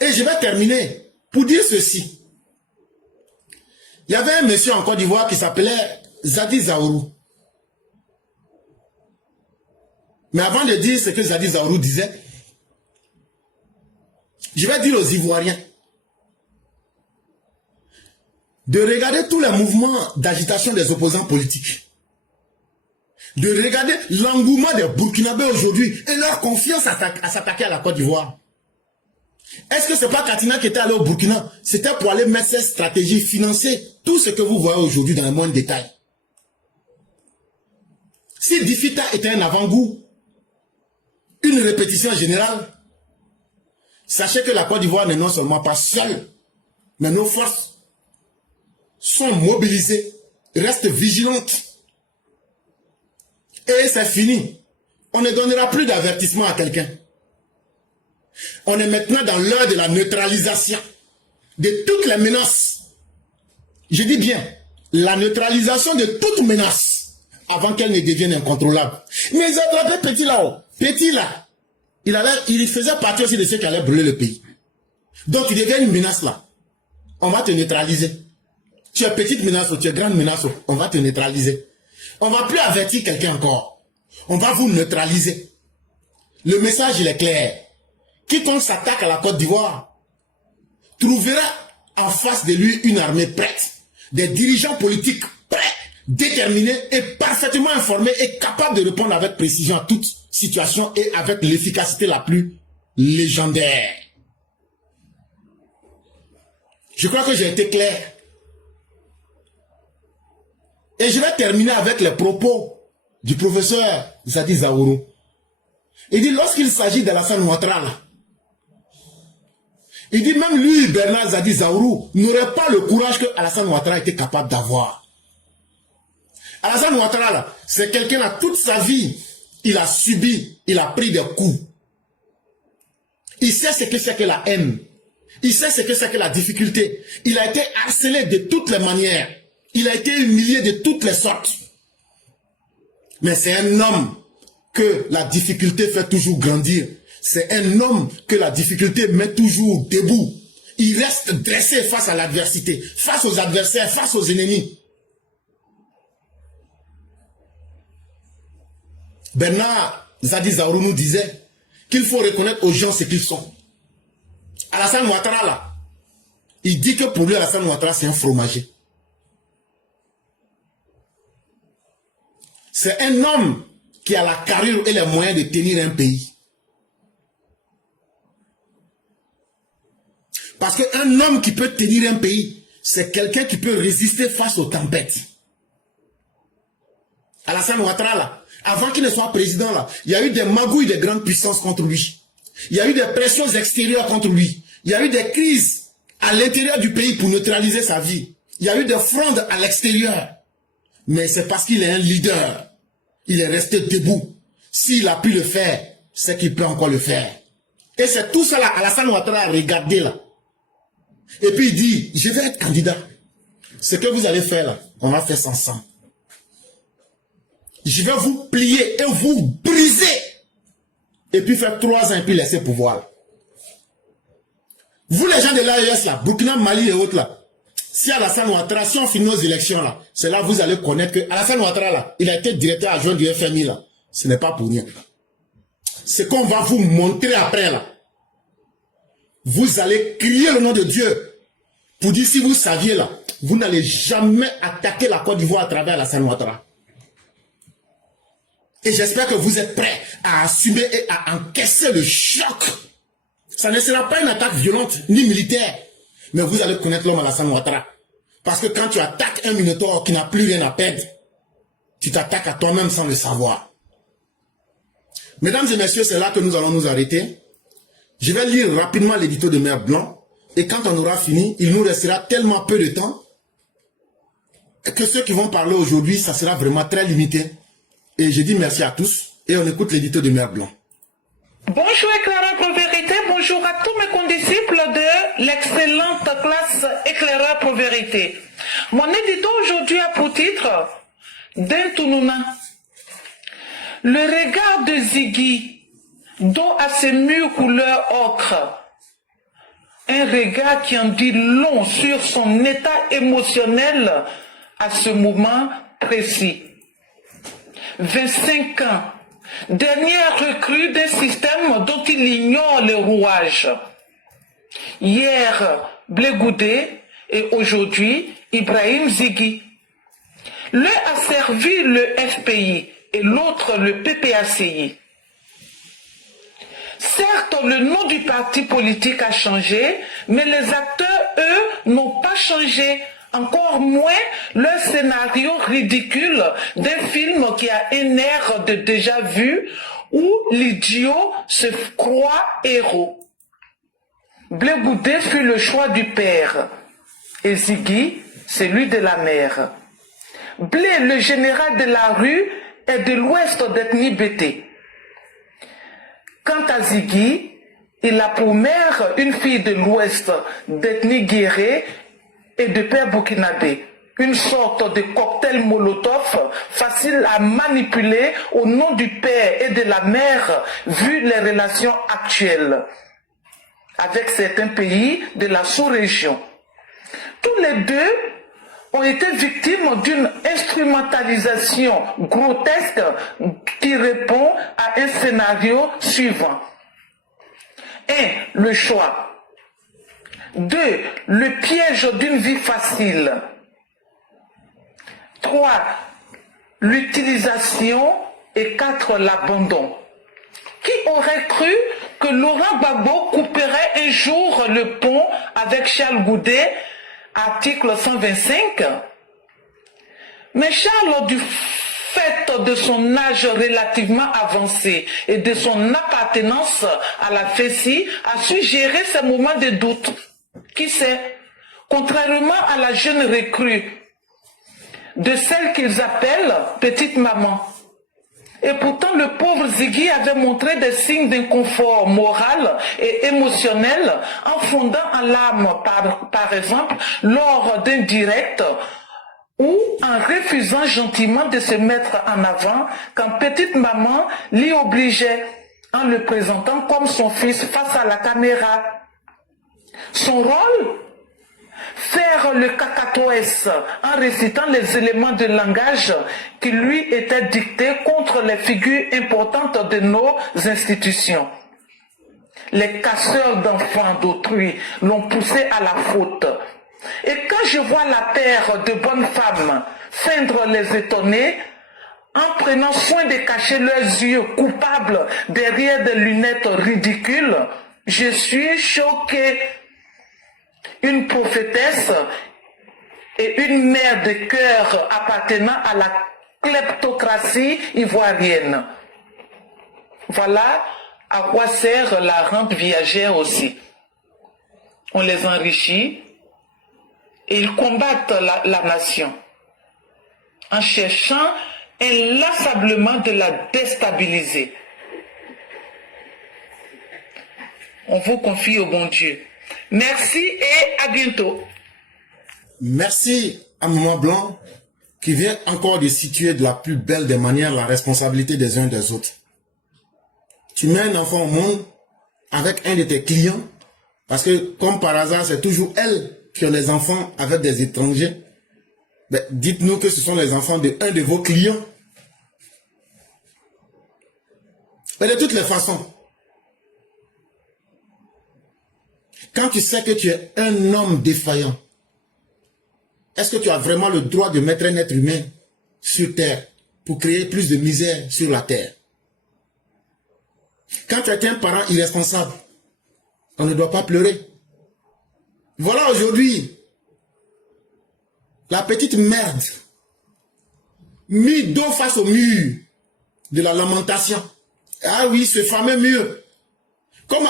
Et je vais terminer pour dire ceci. Il y avait un monsieur en Côte d'Ivoire qui s'appelait Zadi Zaourou. Mais avant de dire ce que Zadi Zaourou disait, je vais dire aux Ivoiriens de regarder tous les mouvements d'agitation des opposants politiques. De regarder l'engouement des Burkinabés aujourd'hui et leur confiance à s'attaquer à la Côte d'Ivoire. Est-ce que c'est pas Katina qui était allé au Burkina? C'était pour aller mettre cette stratégie, financer tout ce que vous voyez aujourd'hui dans le monde détail. Si Difita était un avant-goût, une répétition générale, sachez que la Côte d'Ivoire n'est non seulement pas seule, mais nos forces sont mobilisées, restent vigilantes. Et c'est fini. On ne donnera plus d'avertissement à quelqu'un. On est maintenant dans l'heure de la neutralisation de toutes les menaces. Je dis bien, la neutralisation de toute menace avant qu'elle ne devienne incontrôlable. Mais ils ont attrapé Petit là-haut. Petit là, il faisait partie aussi de ceux qui allaient brûler le pays. Donc il devient une menace là. On va te neutraliser. Tu es petite menace ou tu es grande menace, on va te neutraliser. On ne va plus avertir quelqu'un encore. On va vous neutraliser. Le message il est clair. Quiconque s'attaque à la Côte d'Ivoire trouvera en face de lui une armée prête. Des dirigeants politiques prêts, déterminés et parfaitement informés et capables de répondre avec précision à toute situation et avec l'efficacité la plus légendaire. Je crois que j'ai été clair. Et je vais terminer avec les propos du professeur Zadi Zaourou. Il dit, lorsqu'il s'agit d'Alassane Ouattara, il dit même lui, Bernard Zadi Zaourou, n'aurait pas le courage que Alassane Ouattara était capable d'avoir. Alassane Ouattara, c'est quelqu'un à toute sa vie, il a subi, il a pris des coups. Il sait ce que c'est que la haine. Il sait ce que c'est que la difficulté. Il a été harcelé de toutes les manières. Il a été humilié de toutes les sortes. Mais c'est un homme que la difficulté fait toujours grandir. C'est un homme que la difficulté met toujours debout. Il reste dressé face à l'adversité, face aux adversaires, face aux ennemis. Bernard Zadi Zaourou nous disait qu'il faut reconnaître aux gens ce qu'ils sont. Alassane Ouattara là, il dit que pour lui Alassane Ouattara c'est un fromager. C'est un homme qui a la carrure et les moyens de tenir un pays. Parce qu'un homme qui peut tenir un pays, c'est quelqu'un qui peut résister face aux tempêtes. Alassane Ouattara là, avant qu'il ne soit président là, il y a eu des magouilles de grandes puissances contre lui. Il y a eu des pressions extérieures contre lui. Il y a eu des crises à l'intérieur du pays pour neutraliser sa vie. Il y a eu des frondes à l'extérieur. Mais c'est parce qu'il est un leader. Il est resté debout. S'il a pu le faire, c'est qu'il peut encore le faire. Et c'est tout ça là, Alassane Ouattara a regardé là. Et puis il dit, je vais être candidat. Ce que vous allez faire là, on va faire ça ensemble. Je vais vous plier et vous briser. Et puis faire 3 ans et puis laisser pouvoir. Vous les gens de l'AES là, Burkina, Mali et autres là, si Alassane Ouattara, si on finit nos élections là, c'est là vous allez connaître que Alassane Ouattara là, il a été directeur adjoint du FMI là. Ce n'est pas pour rien. C'est qu'on va vous montrer après là. Vous allez crier le nom de Dieu pour dire si vous saviez là, vous n'allez jamais attaquer la Côte d'Ivoire à travers Alassane Ouattara. Et j'espère que vous êtes prêts à assumer et à encaisser le choc. Ça ne sera pas une attaque violente ni militaire. Mais vous allez connaître l'homme Alassane Ouattara. Parce que quand tu attaques un Minotaure qui n'a plus rien à perdre, tu t'attaques à toi-même sans le savoir. Mesdames et messieurs, c'est là que nous allons nous arrêter. Je vais lire rapidement l'édito de Mère Blanc. Et quand on aura fini, il nous restera tellement peu de temps que ceux qui vont parler aujourd'hui, ça sera vraiment très limité. Et je dis merci à tous. Et on écoute l'édito de Mère Blanc. Bonjour Éclaireur pour Vérité, bonjour à tous mes condisciples de l'excellente classe Éclaireur pour Vérité. Mon édito aujourd'hui a pour titre D'Intununa. Le regard de Ziggy, dos à ses murs couleur ocre. Un regard qui en dit long sur son état émotionnel à ce moment précis. 25 ans. Dernière recrue d'un système dont il ignore les rouages. Hier, Blé Goudé et aujourd'hui, Ibrahim Ziggy. L'un a servi le FPI et l'autre le PPACI. Certes, le nom du parti politique a changé, mais les acteurs, eux, n'ont pas changé encore moins le scénario ridicule d'un film qui a un air de déjà vu où l'idiot se croit héros. Blé Goudé fut le choix du père et Ziggy, celui de la mère. Blé, le général de la rue, est de l'ouest d'ethnie Bété. Quant à Ziggy, il a pour mère une fille de l'ouest d'ethnie Guéré et de père burkinabé. Une sorte de cocktail molotov facile à manipuler au nom du père et de la mère vu les relations actuelles avec certains pays de la sous-région. Tous les deux ont été victimes d'une instrumentalisation grotesque qui répond à un scénario suivant. 1. Le choix. 2. Le piège d'une vie facile. 3. L'utilisation. Et 4. L'abandon. Qui aurait cru que Laurent Gbagbo couperait un jour le pont avec Charles Goudet, article 125? Mais Charles, du fait de son âge relativement avancé et de son appartenance à la FECI, a su gérer ces moments de doute. Qui sait? Contrairement à la jeune recrue, de celle qu'ils appellent petite maman. Et pourtant, le pauvre Ziggy avait montré des signes d'inconfort moral et émotionnel en fondant en larmes, par exemple, lors d'un direct ou en refusant gentiment de se mettre en avant quand petite maman l'y obligeait en le présentant comme son fils face à la caméra. Son rôle? Faire le cacatoès en récitant les éléments de langage qui lui étaient dictés contre les figures importantes de nos institutions. Les casseurs d'enfants d'autrui l'ont poussé à la faute. Et quand je vois la paire de bonnes femmes feindre les étonner, en prenant soin de cacher leurs yeux coupables derrière des lunettes ridicules, je suis choqué. Une prophétesse et une mère de cœur appartenant à la kleptocratie ivoirienne. Voilà à quoi sert la rente viagère aussi. On les enrichit et ils combattent la nation en cherchant inlassablement de la déstabiliser. On vous confie au bon Dieu. Merci et à bientôt. Merci à Maman Blanc qui vient encore de situer de la plus belle des manières la responsabilité des uns des autres. Tu mets un enfant au monde avec un de tes clients parce que comme par hasard c'est toujours elle qui a les enfants avec des étrangers. Ben, dites-nous que ce sont les enfants de un de vos clients. Mais de toutes les façons, quand tu sais que tu es un homme défaillant, est-ce que tu as vraiment le droit de mettre un être humain sur terre pour créer plus de misère sur la terre? Quand tu es un parent irresponsable, on ne doit pas pleurer. Voilà aujourd'hui la petite merde mis dos face au mur de la lamentation. Ah oui, ce fameux mur. Comme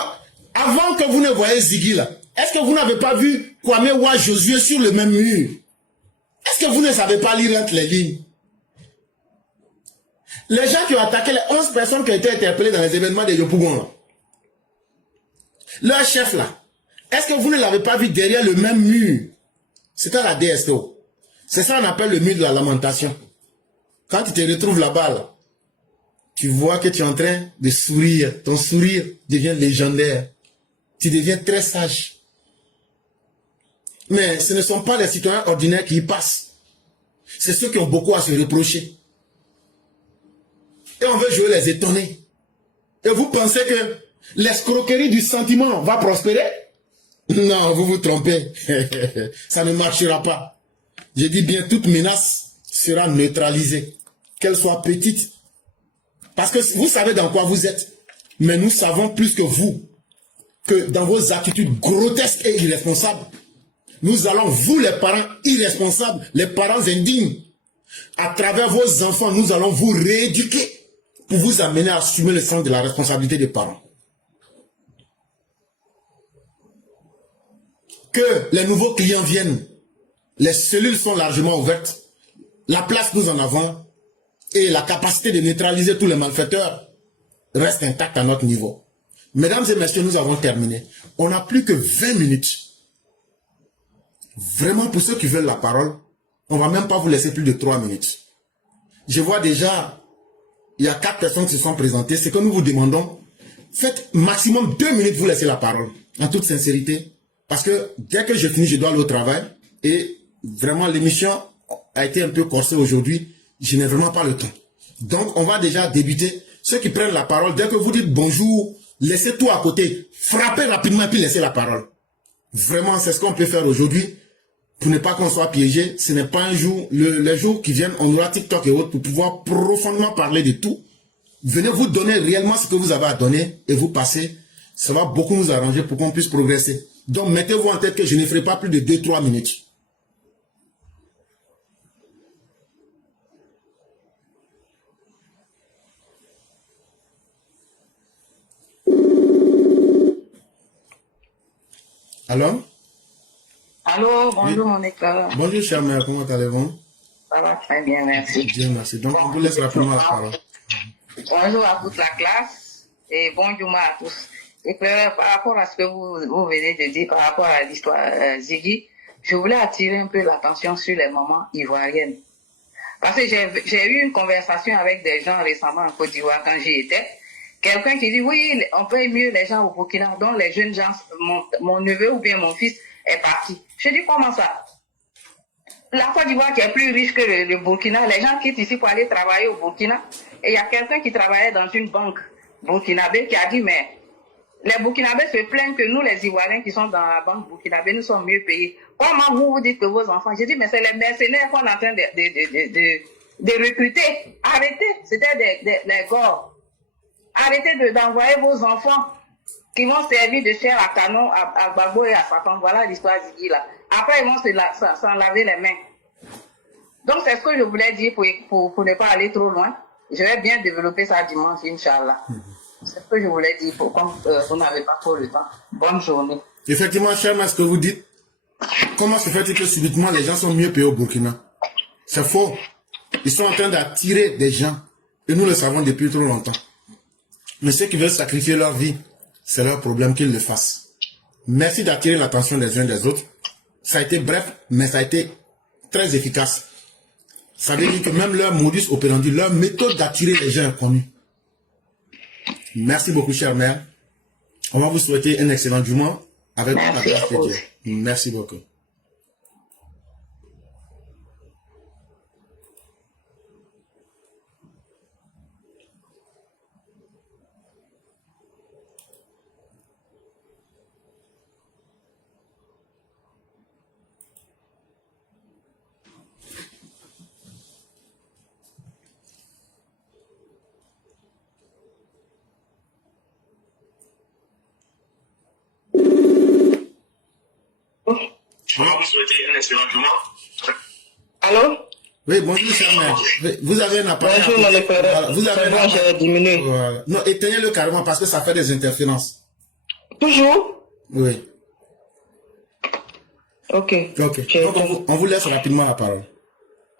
avant que vous ne voyez Ziggy là, est-ce que vous n'avez pas vu Kwame Wa Josué sur le même mur? Est-ce que vous ne savez pas lire entre les lignes? Les gens qui ont attaqué les 11 personnes qui ont été interpellées dans les événements de Yopougon là, leur chef là, est-ce que vous ne l'avez pas vu derrière le même mur? C'était la DSO. C'est ça qu'on appelle le mur de la lamentation. Quand tu te retrouves là-bas, là, tu vois que tu es en train de sourire. Ton sourire devient légendaire. Tu deviens très sage. Mais ce ne sont pas les citoyens ordinaires qui y passent. C'est ceux qui ont beaucoup à se reprocher. Et on veut jouer les étonnés. Et vous pensez que l'escroquerie du sentiment va prospérer? Non, vous vous trompez. Ça ne marchera pas. Je dis bien, toute menace sera neutralisée. Qu'elle soit petite. Parce que vous savez dans quoi vous êtes. Mais nous savons plus que vous. Que dans vos attitudes grotesques et irresponsables. Nous allons, vous les parents irresponsables, les parents indignes, à travers vos enfants, nous allons vous rééduquer pour vous amener à assumer le sens de la responsabilité des parents. Que les nouveaux clients viennent, les cellules sont largement ouvertes, la place nous en avons et la capacité de neutraliser tous les malfaiteurs reste intacte à notre niveau. Mesdames et messieurs, nous avons terminé. On n'a plus que 20 minutes. Vraiment, pour ceux qui veulent la parole, on ne va même pas vous laisser plus de 3 minutes. Je vois déjà, il y a 4 personnes qui se sont présentées. Ce que nous vous demandons, faites maximum 2 minutes, vous laissez la parole, en toute sincérité. Parce que dès que je finis, je dois aller au travail. Et vraiment, l'émission a été un peu corsée aujourd'hui. Je n'ai vraiment pas le temps. Donc, on va déjà débuter. Ceux qui prennent la parole, dès que vous dites bonjour, laissez tout à côté. Frappez rapidement et puis laissez la parole. Vraiment, c'est ce qu'on peut faire aujourd'hui. Pour ne pas qu'on soit piégé, ce n'est pas un jour, les jours qui viennent, on aura TikTok et autres pour pouvoir profondément parler de tout. Venez vous donner réellement ce que vous avez à donner et vous passez. Ça va beaucoup nous arranger pour qu'on puisse progresser. Donc, mettez-vous en tête que je ne ferai pas plus de 2-3 minutes. Alors? Allô, bonjour Oui. mon éclaireur. Bonjour, chère mère, comment allez-vous? Ça va très bien, merci. Bien, merci. Donc, on vous laisse rapidement la parole. Bonjour à toute la classe et bonjour à tous. Éclaireur, par rapport à ce que vous venez de dire, par rapport à l'histoire Ziggy, je voulais attirer un peu l'attention sur les mamans ivoiriennes. Parce que j'ai eu une conversation avec des gens récemment en Côte d'Ivoire quand j'y étais. Quelqu'un qui dit, oui, on paye mieux les gens au Burkina, dont les jeunes gens, mon neveu ou bien mon fils est parti. Je dis, comment ça? La Côte d'Ivoire qui est plus riche que le Burkina, les gens quittent ici pour aller travailler au Burkina. Et il y a quelqu'un qui travaillait dans une banque burkinabé qui a dit, mais les Burkinabés se plaignent que nous, les Ivoiriens qui sont dans la banque burkinabé, nous sommes mieux payés. Comment vous dites que vos enfants? J'ai dit, mais c'est les mercenaires qu'on est en train de recruter. Arrêtez, c'était des gores. Arrêtez d'envoyer vos enfants qui vont servir de chair à canon à Gbagbo et à Satan. Voilà l'histoire Ziggy là. Après, ils vont s'en laver les mains. Donc, c'est ce que je voulais dire pour ne pas aller trop loin. Je vais bien développer ça dimanche, Inch'Allah. C'est ce que je voulais dire comme vous n'avez pas trop le temps. Bonne journée. Effectivement, cher Mas, ce que vous dites, comment se fait-il que subitement les gens sont mieux payés au Burkina? C'est faux. Ils sont en train d'attirer des gens. Et nous le savons depuis trop longtemps. Mais ceux qui veulent sacrifier leur vie, c'est leur problème qu'ils le fassent. Merci d'attirer l'attention des uns des autres. Ça a été bref, mais ça a été très efficace. Ça veut dire que même leur modus operandi, leur méthode d'attirer les gens est connue. Merci beaucoup, chère mère. On va vous souhaiter un excellent jour avec la grâce de Dieu. Merci beaucoup. On va vous souhaiter un excellent jour. Allô? Oui, bonjour, chère mère. Vous avez un appareil. Bonjour, mon éclaireur. Vous avez un appareil. J'ai diminué. Voilà. Non, éteignez-le carrément parce que ça fait des interférences. Toujours? Oui. Ok. Ok. Donc, on vous laisse rapidement la parole.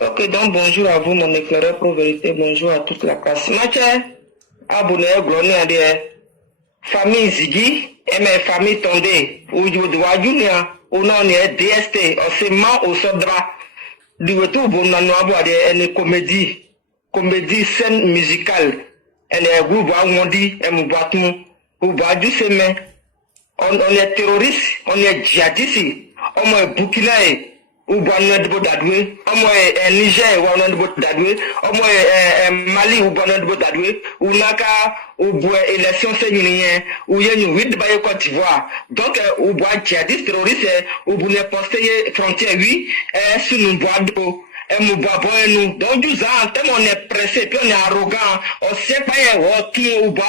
Ok, donc bonjour à vous, mon éclaireur pour vérité. Bonjour à toute la classe. Mathieu, abonné, glonné à des famille Ziggy, et mes familles tondées, où je dois junia, où non est DST, au sément, au sodra, du retour, bon, on a une comédie scène musicale, et les groupes, on dit, et mon bâton, ou bah, du sément, on est terroriste, on est djihadiste, on est Burkinaï, ou bah, on est Bodadoué, on est Niger, ou on est Bodadoué, on est Mali, ou bah, on est Bodadoué, ou Naka, ou bois élection sénilien, ou y'a une 8 de Côte d'Ivoire. Donc, ou bois djihadiste terroriste, ou vous ne postez frontière 8, sur nous bois d'eau. Et nous bois nous. Donc, du ans, tellement on est pressé, puis on est arrogant, on sait pas, tout ou bois,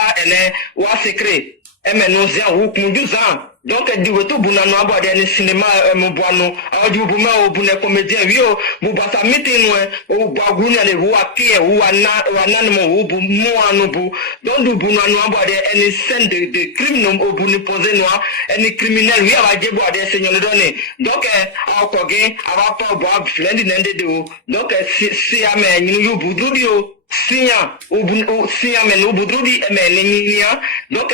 ou à secret. Et mais nous, ou nous, 12 ans. Donc, du tout, Bounano, Abadé, cinéma, Mouboano, Audiobouma, ou Bouna comédien, Vio, Boubassa, mettez-nous, ou Bagouna, les Wapie, ou Anan, ou Boumouanoubou. Donc, du Bounano, Abadé, une scène de crime, ou Boune posé noir, un criminel, oui, à Djeboadé, Seigneur le donné. Donc, à Okogé, à Wapa, Boab, Flendi, Nende de haut. Donc, si à mes, nous, Boudoudio, Sinya, ou Sinya, mais nous, Boudroudi, mais les donc,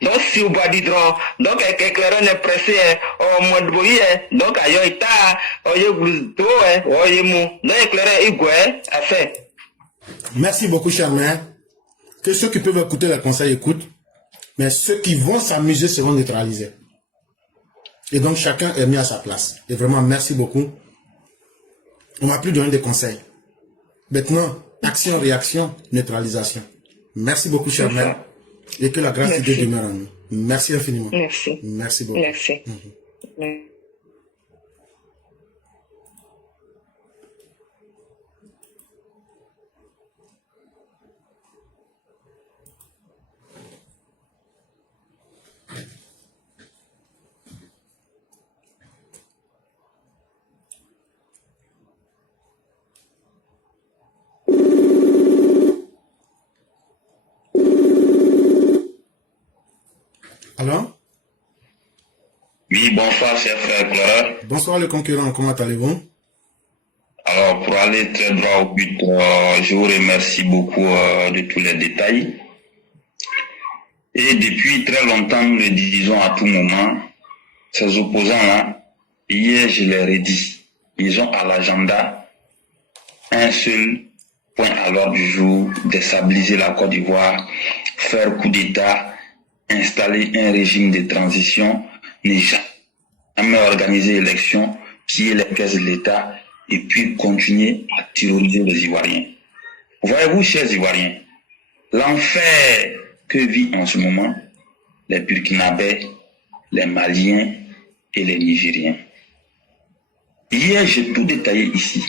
donc si vous boit d'hydro, donc éclaireur n'est pressé au mois de bouillie, donc à yoita, au yogluto, au yemu, donc éclaireur igwe, à fait. Merci beaucoup, cher maire. Que ceux qui peuvent écouter le conseil écoutent, mais ceux qui vont s'amuser seront neutralisés. Et donc chacun est mis à sa place. Et vraiment, merci beaucoup. On ne va plus donner des conseils. Maintenant, action, réaction, neutralisation. Merci beaucoup, cher maire. Et que la grâce de Dieu demeure en nous. Merci infiniment. Merci. Merci beaucoup. Merci. Alors? Oui, bonsoir, cher frère Clara. Bonsoir, le concurrent. Comment allez-vous? Alors, pour aller très droit au but, je vous remercie beaucoup de tous les détails. Et depuis très longtemps, nous le disons à tout moment, ces opposants-là, hier je leur ai dit, ils ont à l'agenda un seul point à l'ordre du jour, déstabiliser la Côte d'Ivoire, faire coup d'État, installer un régime de transition, ne jamais organiser l'élection, piller les caisses de l'État et puis continuer à terroriser les Ivoiriens. Voyez-vous, chers Ivoiriens, l'enfer que vit en ce moment les Burkinabés, les Maliens et les Nigériens. Hier, j'ai tout détaillé ici.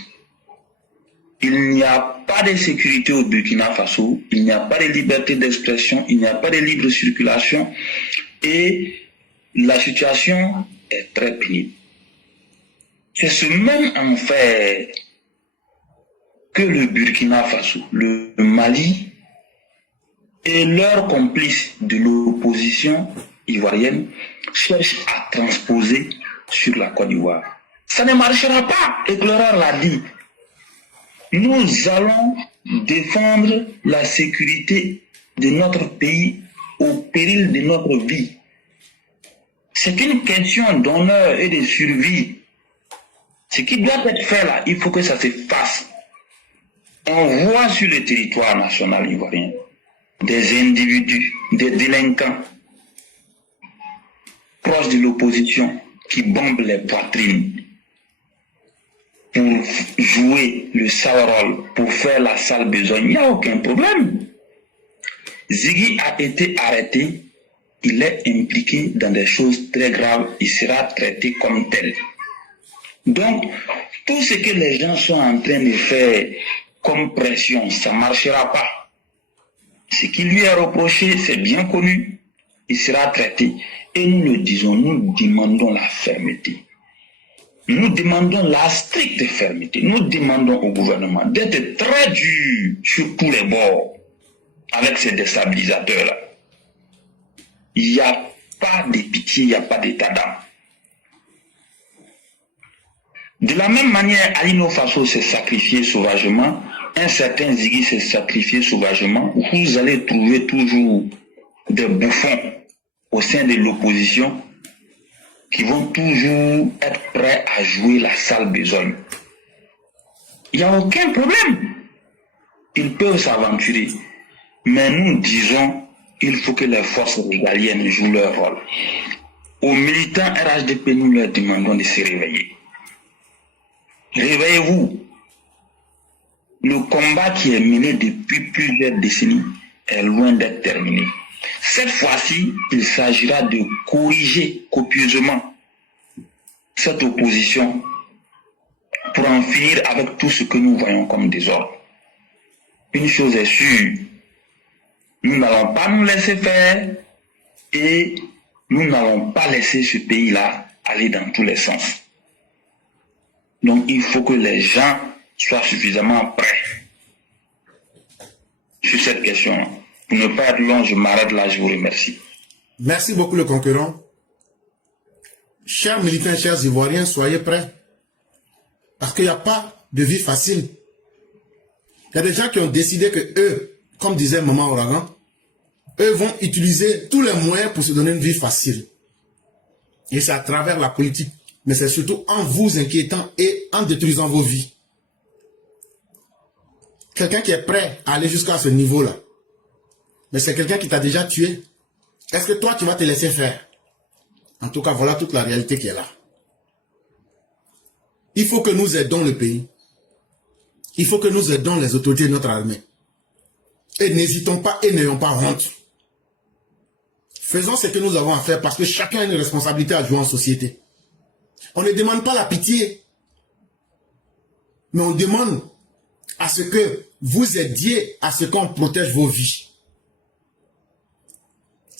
Il n'y a pas de sécurité au Burkina Faso, il n'y a pas de liberté d'expression, il n'y a pas de libre circulation et la situation est très pénible. C'est ce même enfer que le Burkina Faso, le Mali et leurs complices de l'opposition ivoirienne cherchent à transposer sur la Côte d'Ivoire. Ça ne marchera pas, Éclaireur l'a dit. Nous allons défendre la sécurité de notre pays au péril de notre vie. C'est une question d'honneur et de survie. Ce qui doit être fait là, il faut que ça se fasse. On voit sur le territoire national ivoirien des individus, des délinquants proches de l'opposition qui bombent les poitrines pour jouer le sale rôle, pour faire la sale besogne. Il n'y a aucun problème. Ziggy a été arrêté, il est impliqué dans des choses très graves, il sera traité comme tel. Donc, tout ce que les gens sont en train de faire comme pression, ça ne marchera pas. Ce qui lui est reproché, c'est bien connu, il sera traité. Et nous le disons, nous demandons la fermeté. Nous demandons la stricte fermeté. Nous demandons au gouvernement d'être très dur sur tous les bords avec ces déstabilisateurs-là. Il n'y a pas de pitié, il n'y a pas d'état d'âme. De la même manière, Alino Faso s'est sacrifié sauvagement, un certain Ziggy s'est sacrifié sauvagement. Vous allez trouver toujours des bouffons au sein de l'opposition qui vont toujours être prêts à jouer la sale besogne. Il n'y a aucun problème. Ils peuvent s'aventurer. Mais nous disons, il faut que les forces régaliennes jouent leur rôle. Aux militants RHDP, nous leur demandons de se réveiller. Réveillez-vous. Le combat qui est mené depuis plusieurs décennies est loin d'être terminé. Cette fois-ci, il s'agira de corriger copieusement cette opposition pour en finir avec tout ce que nous voyons comme désordre. Une chose est sûre, nous n'allons pas nous laisser faire, Et nous n'allons pas laisser ce pays-là aller dans tous les sens. Donc il faut que les gens soient suffisamment prêts sur cette question. Pour ne pas être long, je m'arrête là, je vous remercie. Merci beaucoup le concurrent. Chers militants, chers Ivoiriens, soyez prêts. Parce qu'il n'y a pas de vie facile. Il y a des gens qui ont décidé que eux, comme disait Maman Ouragan, eux vont utiliser tous les moyens pour se donner une vie facile. Et c'est à travers la politique. Mais c'est surtout en vous inquiétant et en détruisant vos vies. Quelqu'un qui est prêt à aller jusqu'à ce niveau-là. Mais c'est quelqu'un qui t'a déjà tué. Est-ce que toi, tu vas te laisser faire? En tout cas, voilà toute la réalité qui est là. Il faut que nous aidons le pays. Il faut que nous aidons les autorités de notre armée. Et n'hésitons pas et n'ayons pas honte. Faisons ce que nous avons à faire parce que chacun a une responsabilité à jouer en société. On ne demande pas la pitié. Mais on demande à ce que vous aidiez à ce qu'on protège vos vies.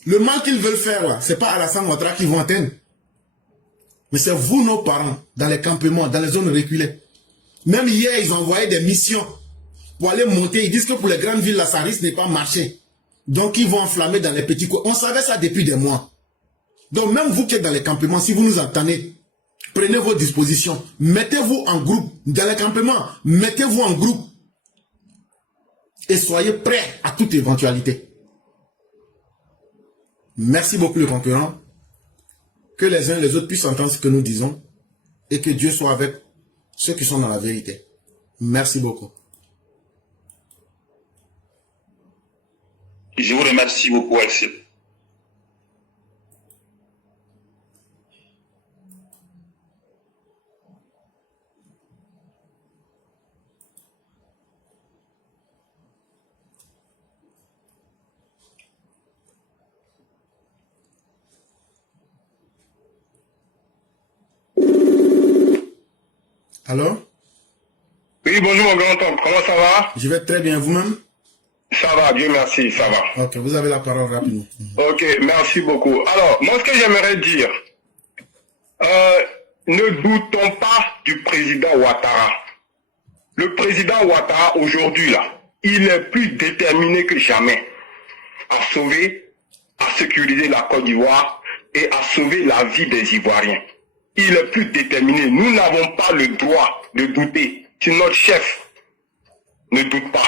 Le mal qu'ils veulent faire, ce n'est pas Alassane Ouattara qui vont atteindre. Mais c'est vous, nos parents, dans les campements, dans les zones reculées. Même hier, ils ont envoyé des missions pour aller monter. Ils disent que pour les grandes villes, là, ça risque de pas marcher. Donc, ils vont enflammer dans les petits coins. On savait ça depuis des mois. Donc, même vous qui êtes dans les campements, si vous nous entendez, prenez vos dispositions. Mettez-vous en groupe. Dans les campements, mettez-vous en groupe. Et soyez prêts à toute éventualité. Merci beaucoup le concurrent. Que les uns et les autres puissent entendre ce que nous disons. Et que Dieu soit avec ceux qui sont dans la vérité. Merci beaucoup. Je vous remercie beaucoup, Alcide. Alors? Oui, bonjour mon grand-oncle, comment ça va? Je vais très bien, vous-même? Ça va, Dieu merci, ça va. Ok, vous avez la parole rapidement. Ok, merci beaucoup. Alors, moi ce que j'aimerais dire, ne doutons pas du président Ouattara. Le président Ouattara aujourd'hui là, il est plus déterminé que jamais à sauver, à sécuriser la Côte d'Ivoire et à sauver la vie des Ivoiriens. Il est plus déterminé. Nous n'avons pas le droit de douter. Si notre chef ne doute pas,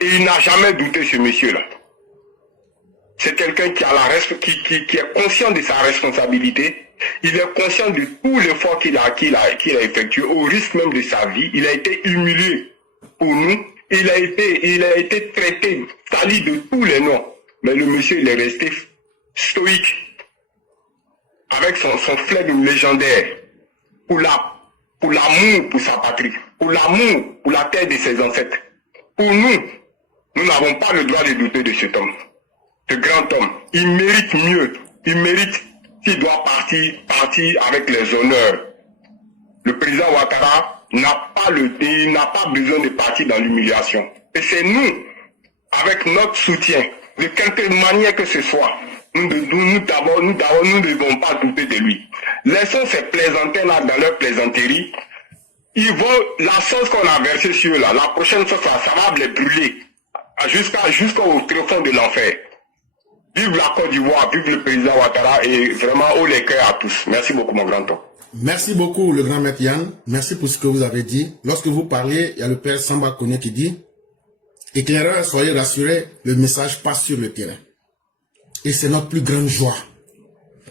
et il n'a jamais douté ce monsieur-là. C'est quelqu'un qui a qui est conscient de sa responsabilité. Il est conscient de tout l'effort qu'il a effectué, au risque même de sa vie. Il a été humilié pour nous. Il a été traité, sali de tous les noms. Mais le monsieur, il est resté stoïque. Avec son flegme légendaire. Pour l'amour pour sa patrie. Pour l'amour pour la terre de ses ancêtres. Pour nous, nous n'avons pas le droit de douter de cet homme. Ce grand homme. Il mérite mieux. Il mérite, s'il doit partir avec les honneurs. Le président Ouattara n'a pas besoin de partir dans l'humiliation. Et c'est nous, avec notre soutien, de quelque manière que ce soit, nous ne devons pas douter de lui. Laissons ces plaisantins-là dans leur plaisanterie. Ils vont, la sauce qu'on a versée sur eux là, la prochaine sauce là, ça va les brûler jusqu'au tréfonds de l'enfer. Vive la Côte d'Ivoire, vive le président Ouattara et vraiment haut les cœurs à tous. Merci beaucoup mon grand-oncle. Merci beaucoup le grand maître Yann. Merci pour ce que vous avez dit. Lorsque vous parliez, il y a le père Samba Koné qui dit « Éclaireurs, soyez rassurés, le message passe sur le terrain. » Et c'est notre plus grande joie.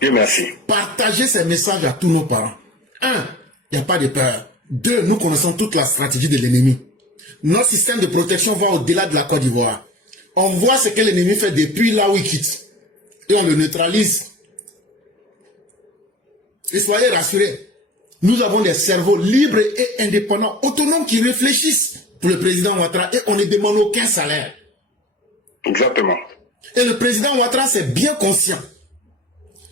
Dieu merci. Partagez ces messages à tous nos parents. 1, il n'y a pas de peur. 2, nous connaissons toute la stratégie de l'ennemi. Notre système de protection va au-delà de la Côte d'Ivoire. On voit ce que l'ennemi fait depuis là où il quitte. Et on le neutralise. Et soyez rassurés. Nous avons des cerveaux libres et indépendants, autonomes qui réfléchissent pour le président Ouattara et on ne demande aucun salaire. Exactement. Et le président Ouattara, c'est bien conscient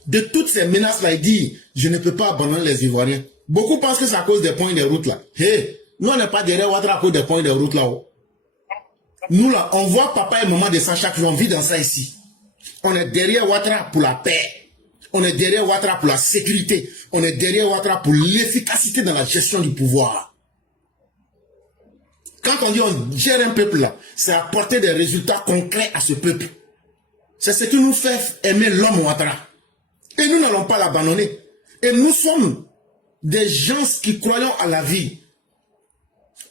de toutes ces menaces-là. Il dit, je ne peux pas abandonner les Ivoiriens. Beaucoup pensent que c'est à cause des points de route là. Hey, nous on n'est pas derrière Ouattara à cause des points de route là-haut. Nous là, on voit papa et maman de ça chaque jour, on vit dans ça ici. On est derrière Ouattara pour la paix. On est derrière Ouattara pour la sécurité. On est derrière Ouattara pour l'efficacité dans la gestion du pouvoir. Quand on dit on gère un peuple là, c'est apporter des résultats concrets à ce peuple. C'est ce qui nous fait aimer l'homme Ouattara. Et nous n'allons pas l'abandonner. Et nous sommes des gens qui croyons à la vie.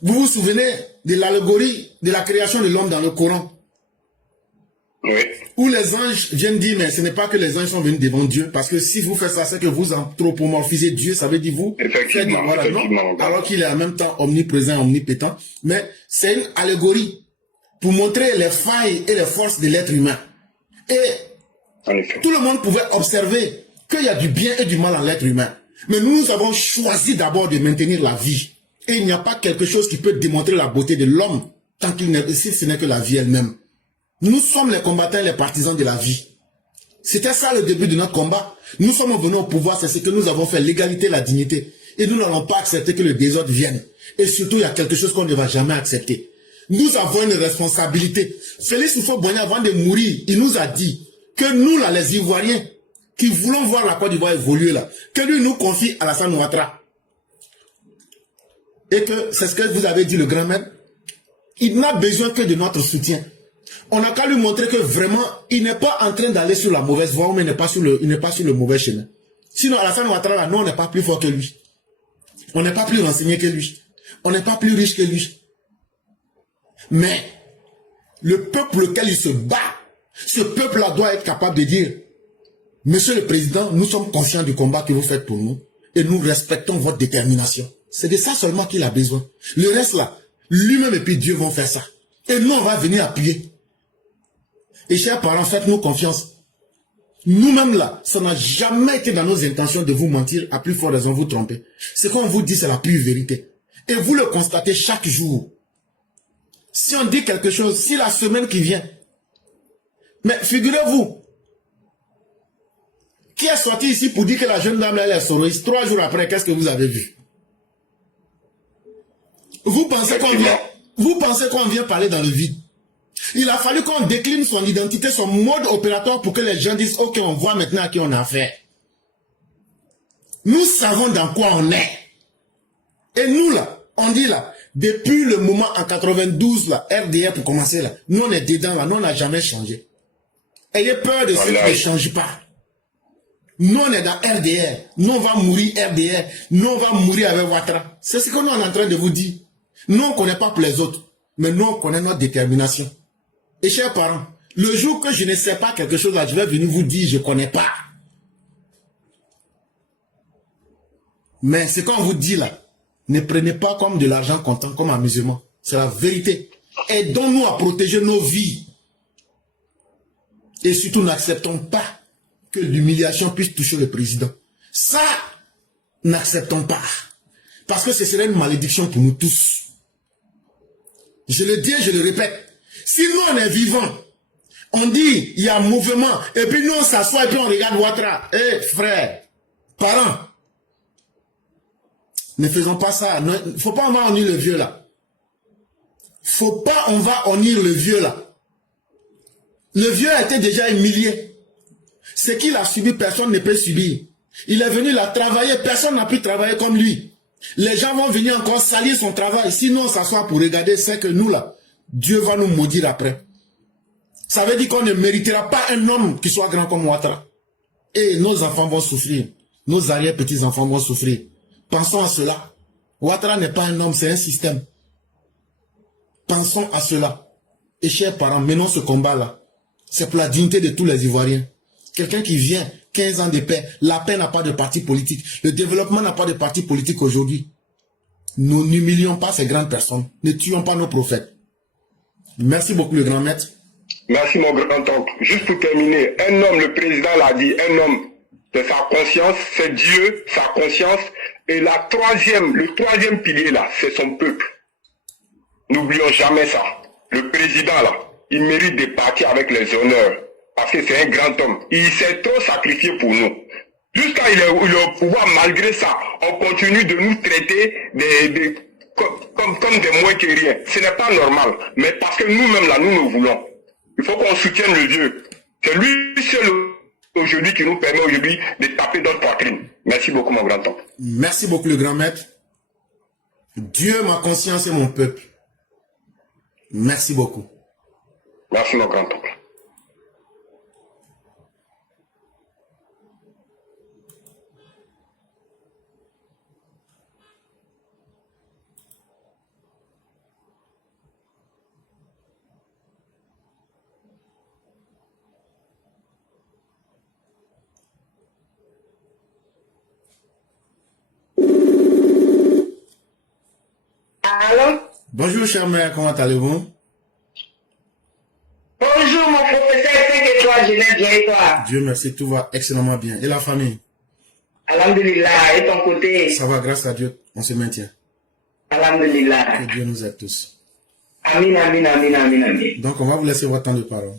Vous vous souvenez de l'allégorie de la création de l'homme dans le Coran? Oui. Où les anges viennent dire, mais ce n'est pas que les anges sont venus devant Dieu, parce que si vous faites ça, c'est que vous anthropomorphisez Dieu, ça veut dire vous. Effectivement, voilà, effectivement. non, alors qu'il est en même temps omniprésent, omnipétent. Mais c'est une allégorie pour montrer les failles et les forces de l'être humain. Et tout le monde pouvait observer qu'il y a du bien et du mal en l'être humain. Mais nous avons choisi d'abord de maintenir la vie. Et il n'y a pas quelque chose qui peut démontrer la beauté de l'homme tant qu'il n'est, si ce n'est que la vie elle-même. Nous sommes les combattants et les partisans de la vie. C'était ça le début de notre combat. Nous sommes venus au pouvoir, c'est ce que nous avons fait, l'égalité, la dignité. Et nous n'allons pas accepter que le désordre vienne. Et surtout, il y a quelque chose qu'on ne va jamais accepter. Nous avons une responsabilité. Félix Houphouët-Boigny, avant de mourir, il nous a dit que nous, là, les Ivoiriens, qui voulons voir la Côte d'Ivoire évoluer là, que lui nous confie Alassane Ouattara. Et que, c'est ce que vous avez dit, le grand maître, il n'a besoin que de notre soutien. On n'a qu'à lui montrer que vraiment, il n'est pas en train d'aller sur la mauvaise voie, mais il n'est pas sur le mauvais chemin. Sinon, Alassane Ouattara, là, nous, on n'est pas plus fort que lui. On n'est pas plus renseigné que lui. On n'est pas plus riche que lui. Mais, le peuple lequel il se bat, ce peuple-là doit être capable de dire, Monsieur le Président, nous sommes conscients du combat que vous faites pour nous, et nous respectons votre détermination. C'est de ça seulement qu'il a besoin. Le reste là, lui-même et puis Dieu vont faire ça. Et nous, on va venir appuyer. Et chers parents, faites-nous confiance. Nous-mêmes là, ça n'a jamais été dans nos intentions de vous mentir, à plus forte raison vous tromper. Ce qu'on vous dit, c'est la pure vérité. Et vous le constatez chaque jour. Si on dit quelque chose, si la semaine qui vient, mais figurez-vous, qui est sorti ici pour dire que la jeune dame là, elle est soroïste, 3 jours après, qu'est-ce que vous avez vu? Vous pensez qu'on vient parler dans le vide? Il a fallu qu'on décline son identité, son mode opératoire pour que les gens disent, ok, on voit maintenant à qui on a affaire. Nous savons dans quoi on est. Et nous là, on dit là, depuis le moment en 92 là, RDR pour commencer là, nous on est dedans là, nous on n'a jamais changé. Ayez peur de ceux qui ne changent pas. Nous on est dans RDR, nous on va mourir RDR, nous on va mourir avec Ouattara. C'est ce que nous on est en train de vous dire. Nous on ne connaît pas pour les autres, mais nous on connaît notre détermination. Et chers parents, le jour que je ne sais pas quelque chose là, je vais venir vous dire je ne connais pas. Mais ce qu'on vous dit là, ne prenez pas comme de l'argent comptant, comme amusement. C'est la vérité. Aidons-nous à protéger nos vies. Et surtout, n'acceptons pas que l'humiliation puisse toucher le président. Ça, n'acceptons pas. Parce que ce serait une malédiction pour nous tous. Je le dis et je le répète. Si nous, on est vivants, on dit, il y a un mouvement, et puis nous, on s'assoit et puis on regarde Ouattara. Eh, frère, parents, ne faisons pas ça. Il ne faut pas on va honnir le vieux là. Faut pas on va honnir le vieux là. Le vieux a été déjà humilié. Ce qu'il a subi, personne ne peut subir. Il est venu là travailler, personne n'a pu travailler comme lui. Les gens vont venir encore salir son travail. Sinon, on s'assoit pour regarder, c'est que nous là, Dieu va nous maudire après. Ça veut dire qu'on ne méritera pas un homme qui soit grand comme Ouattara. Et nos enfants vont souffrir. Nos arrière-petits-enfants vont souffrir. Pensons à cela. Ouattara n'est pas un homme, c'est un système. Pensons à cela. Et chers parents, menons ce combat-là. C'est pour la dignité de tous les Ivoiriens. Quelqu'un qui vient, 15 ans de paix, la paix n'a pas de parti politique. Le développement n'a pas de parti politique aujourd'hui. Nous n'humilions pas ces grandes personnes. Ne tuons pas nos prophètes. Merci beaucoup, le grand maître. Merci, mon grand-oncle. Juste pour terminer, un homme, le président l'a dit, un homme de sa conscience, c'est Dieu, sa conscience. Et le troisième pilier là, c'est son peuple. N'oublions jamais ça. Le président là, il mérite de partir avec les honneurs. Parce que c'est un grand homme. Il s'est trop sacrifié pour nous. Jusqu'à il est au pouvoir, malgré ça, on continue de nous traiter comme des moins que rien. Ce n'est pas normal. Mais parce que nous-mêmes là, nous voulons. Il faut qu'on soutienne le vieux. C'est lui seul aujourd'hui qui nous permet aujourd'hui de taper notre poitrine. Merci beaucoup, mon grand-oncle. Merci beaucoup, le grand maître. Dieu, ma conscience et mon peuple. Merci beaucoup. Merci, mon grand-oncle. Allô? Bonjour, cher mère, comment allez-vous? Bonjour, mon professeur 5 étoiles, je vais bien et toi? Dieu merci, tout va excellemment bien. Et la famille? Alhamdulillah, et ton côté? Ça va, grâce à Dieu, on se maintient. Alhamdulillah. Que Dieu nous aide tous. Amin, amin, amin, amin, amin. Donc, on va vous laisser votre temps de parole.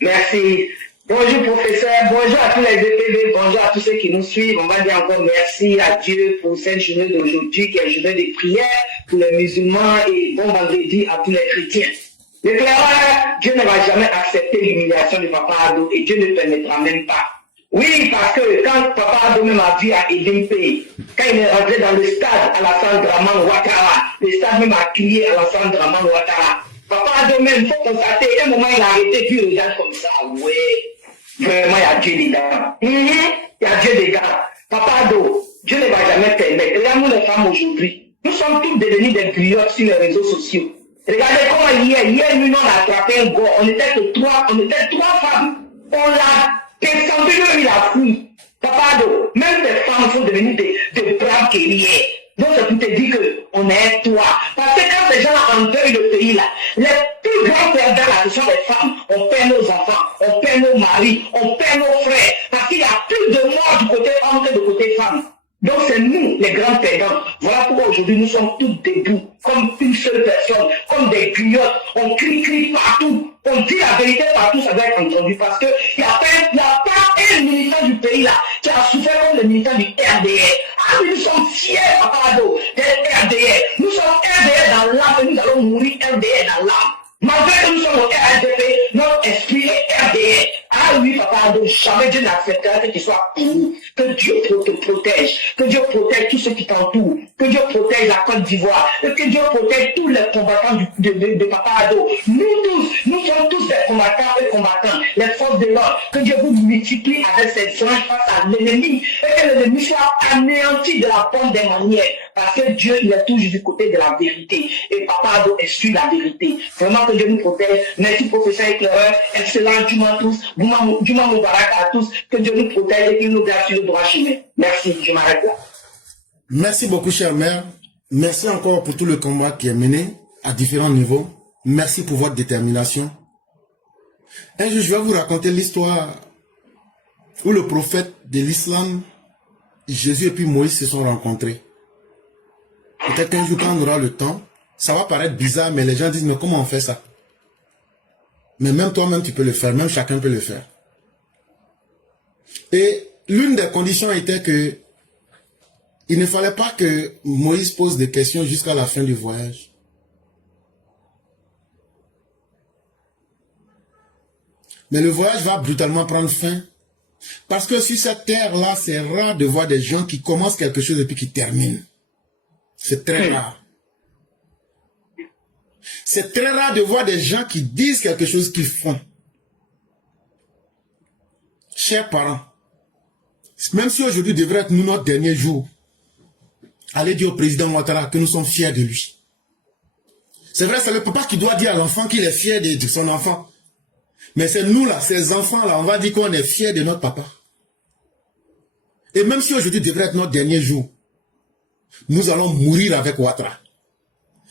Merci. Bonjour professeur, bonjour à tous les EPB, bonjour à tous ceux qui nous suivent. On va dire encore merci à Dieu pour cette journée d'aujourd'hui qui est une journée de prière pour les musulmans et bon vendredi à tous les chrétiens. Le clair, Dieu ne va jamais accepter l'humiliation de Papa Ado et Dieu ne permettra même pas. Oui, parce que quand Papa Ado même a vu à Edimpe, quand il est rentré dans le stade à la Alassane Dramane Ouattara, le stade même a crié à Alassane Dramane Ouattara. Papa Ado même, il faut constater, à un moment il a arrêté, puis il regarde comme ça, ouais. Vraiment, il y a Dieu dedans. Il y a Dieu dedans. Papa Ado, Dieu ne va jamais permettre. Regardez-nous les femmes aujourd'hui. Nous sommes tous devenus des griottes sur les réseaux sociaux. Regardez comment hier, nous, on a attrapé un gars. On était trois femmes. On l'a descendu, lui, il a fui. Papa Ado, même les femmes sont devenues de braves guerriers. Donc, c'est pour te dire qu'on est toi. Parce que quand ces gens endeuillent le pays là, les plus grands perdants là, ce sont les femmes. On perd nos enfants, on perd nos maris, on perd nos frères. Parce qu'il y a plus de morts du côté homme que du côté femme. Donc c'est nous les grands perdants. Voilà pourquoi aujourd'hui nous sommes tous debout, comme une seule personne, comme des griottes. On crie partout. On dit la vérité partout, ça doit être entendu. Parce qu'il n'y a pas un militant du pays là qui a souffert comme le militant du RDR. Ah oui, nous sommes fiers, Papa Ado, des RDR. Nous sommes RDR dans l'âme et nous allons mourir RDR dans l'âme. Malgré que nous sommes au RDP, notre esprit est RDR. Ah oui, Papa Ado, jamais Dieu n'acceptera que tu sois pour. Que Dieu te protège. Que Dieu protège tous ceux qui t'entourent. Que Dieu protège la Côte d'Ivoire. Et que Dieu protège tous les combattants de Papa Ado. Nous sommes tous des combattants et combattants. Les forces de l'ordre. Que Dieu vous multiplie avec ses anges face à l'ennemi. Et que l'ennemi soit anéanti de la bonne des manières. Parce que Dieu, il est toujours du côté de la vérité. Et Papa Ado essuie la vérité. Vraiment que Dieu nous protège. Merci, professeur éclaireur. Excellent Juma à tous. Juma Moubarak à tous. Que Dieu nous protège et qu'il nous garde sur le droit chemin. Merci, je m'arrête là. Merci beaucoup, chère mère. Merci encore pour tout le combat qui est mené à différents niveaux. Merci pour votre détermination. Un jour, je vais vous raconter l'histoire où le prophète de l'islam, Jésus et puis Moïse se sont rencontrés. Peut-être qu'un jour, quand on aura le temps, ça va paraître bizarre, mais les gens disent, mais comment on fait ça? Mais même toi-même, tu peux le faire. Même chacun peut le faire. Et l'une des conditions était que il ne fallait pas que Moïse pose des questions jusqu'à la fin du voyage. Mais le voyage va brutalement prendre fin. Parce que sur cette terre-là, c'est rare de voir des gens qui commencent quelque chose et puis qui terminent. C'est très rare. C'est très rare de voir des gens qui disent quelque chose qu'ils font. Chers parents, même si aujourd'hui devrait être notre dernier jour, allez dire au président Ouattara que nous sommes fiers de lui. C'est vrai, c'est le papa qui doit dire à l'enfant qu'il est fier de son enfant. Mais c'est nous là, ces enfants-là, on va dire qu'on est fiers de notre papa. Et même si aujourd'hui devrait être notre dernier jour, nous allons mourir avec Ouattara.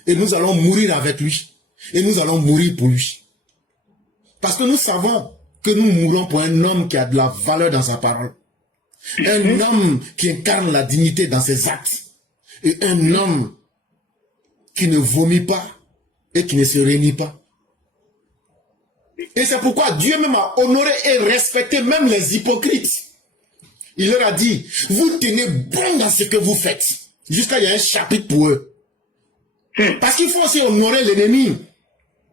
Et nous allons mourir avec lui. Et nous allons mourir pour lui. Parce que nous savons que nous mourrons pour un homme qui a de la valeur dans sa parole. Un homme qui incarne la dignité dans ses actes. Et un homme qui ne vomit pas et qui ne se réunit pas. Et c'est pourquoi Dieu même a honoré et respecté même les hypocrites. Il leur a dit, vous tenez bon dans ce que vous faites. Jusqu'à il y a un chapitre pour eux. Parce qu'il faut aussi honorer l'ennemi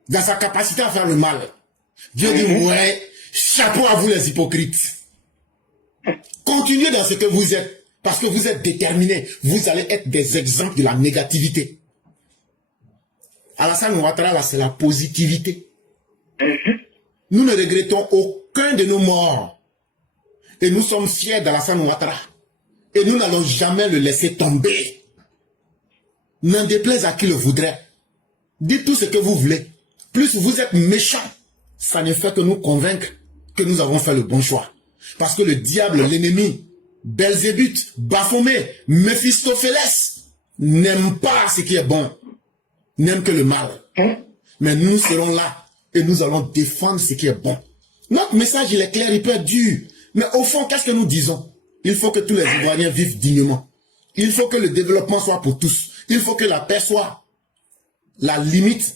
dans sa capacité à faire le mal. Dieu dit, ouais, Chapeau à vous les hypocrites. Continuez dans ce que vous êtes, parce que vous êtes déterminés. Vous allez être des exemples de la négativité. Alassane Ouattara, là, c'est la positivité. Nous ne regrettons aucun de nos morts. Et nous sommes fiers d'Alassane Ouattara. Et nous n'allons jamais le laisser tomber. N'en déplaise à qui le voudrait. Dites tout ce que vous voulez. Plus vous êtes méchants, ça ne fait que nous convaincre que nous avons fait le bon choix. Parce que le diable, l'ennemi, Belzébuth, Baphomet, Méphistophélès, n'aime pas ce qui est bon. N'aime que le mal. Mais nous serons là et nous allons défendre ce qui est bon. Notre message, il est clair, il peut être dur. Mais au fond, qu'est-ce que nous disons? Il faut que tous les Ivoiriens vivent dignement. Il faut que le développement soit pour tous. Il faut que la paix soit la limite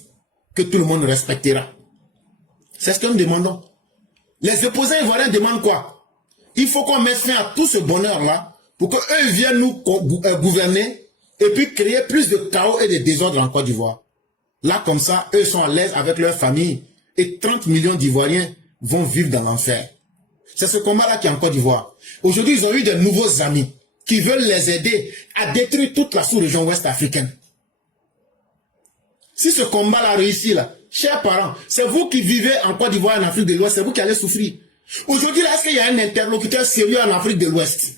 que tout le monde respectera. C'est ce que nous demandons. Les opposants ivoiriens demandent quoi? Il faut qu'on mette fin à tout ce bonheur-là pour qu'eux viennent nous gouverner et puis créer plus de chaos et de désordre en Côte d'Ivoire. Là, comme ça, eux sont à l'aise avec leur famille et 30 millions d'Ivoiriens vont vivre dans l'enfer. C'est ce combat-là qui est en Côte d'Ivoire. Aujourd'hui, ils ont eu de nouveaux amis qui veulent les aider à détruire toute la sous-région ouest africaine. Si ce combat-là réussit, là, chers parents, c'est vous qui vivez en Côte d'Ivoire, en Afrique de l'Ouest, c'est vous qui allez souffrir. Aujourd'hui, là, est-ce qu'il y a un interlocuteur sérieux en Afrique de l'Ouest?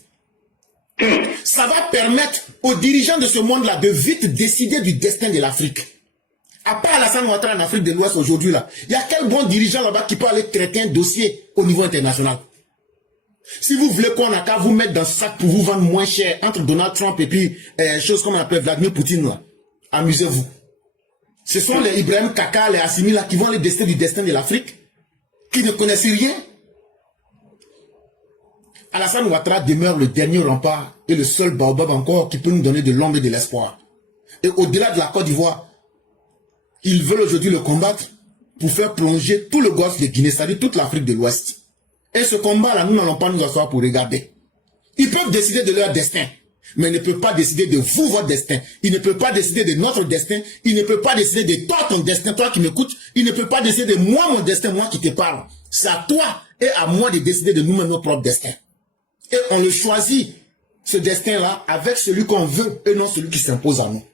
Ça va permettre aux dirigeants de ce monde-là de vite décider du destin de l'Afrique. À part Alassane Ouattara en Afrique de l'Ouest aujourd'hui, là, il y a quel bon dirigeant là-bas qui peut aller traiter un dossier au niveau international? Si vous voulez qu'on a qu'à vous mettre dans ce sac pour vous vendre moins cher entre Donald Trump et puis chose comme on appelle Vladimir Poutine, là, amusez-vous. Ce sont les Ibrahim Kaka, les Assimi là qui vont aller décider du destin de l'Afrique, qui ne connaissent rien. Alassane Ouattara demeure le dernier rempart et le seul baobab encore qui peut nous donner de l'ombre et de l'espoir. Et au-delà de la Côte d'Ivoire, ils veulent aujourd'hui le combattre pour faire plonger tout le golfe de Guinée, c'est-à-dire toute l'Afrique de l'Ouest. Et ce combat-là, nous n'allons pas nous asseoir pour regarder. Ils peuvent décider de leur destin, mais ils ne peuvent pas décider de vous, votre destin. Ils ne peuvent pas décider de notre destin. Ils ne peuvent pas décider de toi, ton destin, toi qui m'écoutes. Ils ne peuvent pas décider de moi, mon destin, moi qui te parle. C'est à toi et à moi de décider de nous-mêmes notre propre destin. Et on le choisit, ce destin-là, avec celui qu'on veut et non celui qui s'impose à nous.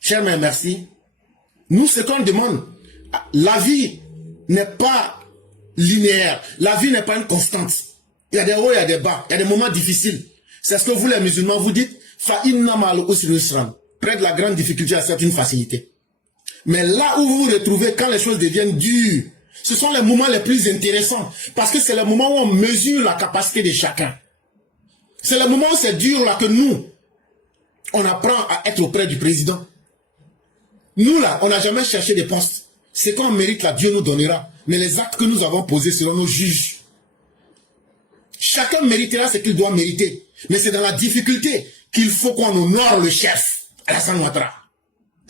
Chers mères, merci. Nous, ce qu'on demande, la vie n'est pas linéaire. La vie n'est pas une constante. Il y a des hauts, il y a des bas. Il y a des moments difficiles. C'est ce que vous, les musulmans, vous dites. Près de la grande difficulté, c'est une facilité. Mais là où vous vous retrouvez, quand les choses deviennent dures, ce sont les moments les plus intéressants. Parce que c'est le moment où on mesure la capacité de chacun. C'est le moment où c'est dur là que nous, on apprend à être auprès du président. Nous là, on n'a jamais cherché des postes. Ce qu'on mérite là, Dieu nous donnera. Mais les actes que nous avons posés seront nos juges. Chacun méritera ce qu'il doit mériter. Mais c'est dans la difficulté qu'il faut qu'on honore le chef, Alassane Ouattara.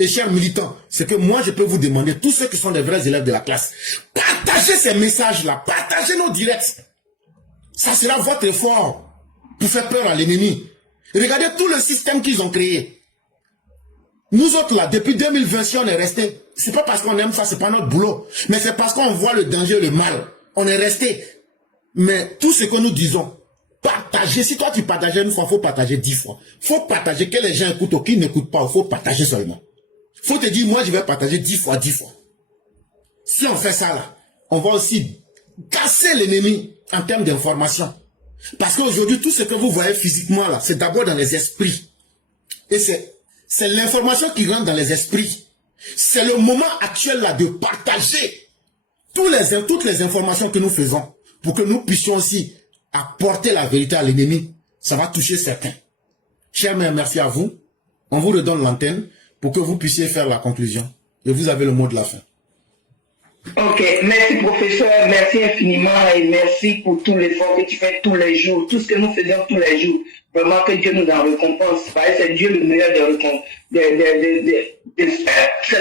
Et chers militants, ce que moi je peux vous demander, tous ceux qui sont des vrais élèves de la classe, partagez ces messages-là, partagez nos directs. Ça sera votre effort pour faire peur à l'ennemi. Regardez tout le système qu'ils ont créé. Nous autres là, depuis 2020, si on est resté, c'est pas parce qu'on aime ça, c'est pas notre boulot, mais c'est parce qu'on voit le danger, le mal. On est resté. Mais tout ce que nous disons, partagez. Si toi tu partages une fois, il faut partager 10 fois. Il faut partager, que les gens écoutent ou qu'ils n'écoutent pas, il faut partager seulement. Il faut te dire, moi je vais partager 10 fois, 10 fois. Si on fait ça là, on va aussi casser l'ennemi en termes d'information. Parce qu'aujourd'hui, tout ce que vous voyez physiquement là, c'est d'abord dans les esprits. Et c'est l'information qui rentre dans les esprits. C'est le moment actuel là de partager toutes les informations que nous faisons pour que nous puissions aussi apporter la vérité à l'ennemi. Ça va toucher certains. Chers mères, merci à vous. On vous redonne l'antenne pour que vous puissiez faire la conclusion. Et vous avez le mot de la fin. Ok, merci professeur, merci infiniment et merci pour tout l'effort que tu fais tous les jours, tout ce que nous faisons tous les jours. Vraiment que Dieu nous en récompense. C'est Dieu le meilleur des récompenses. C'est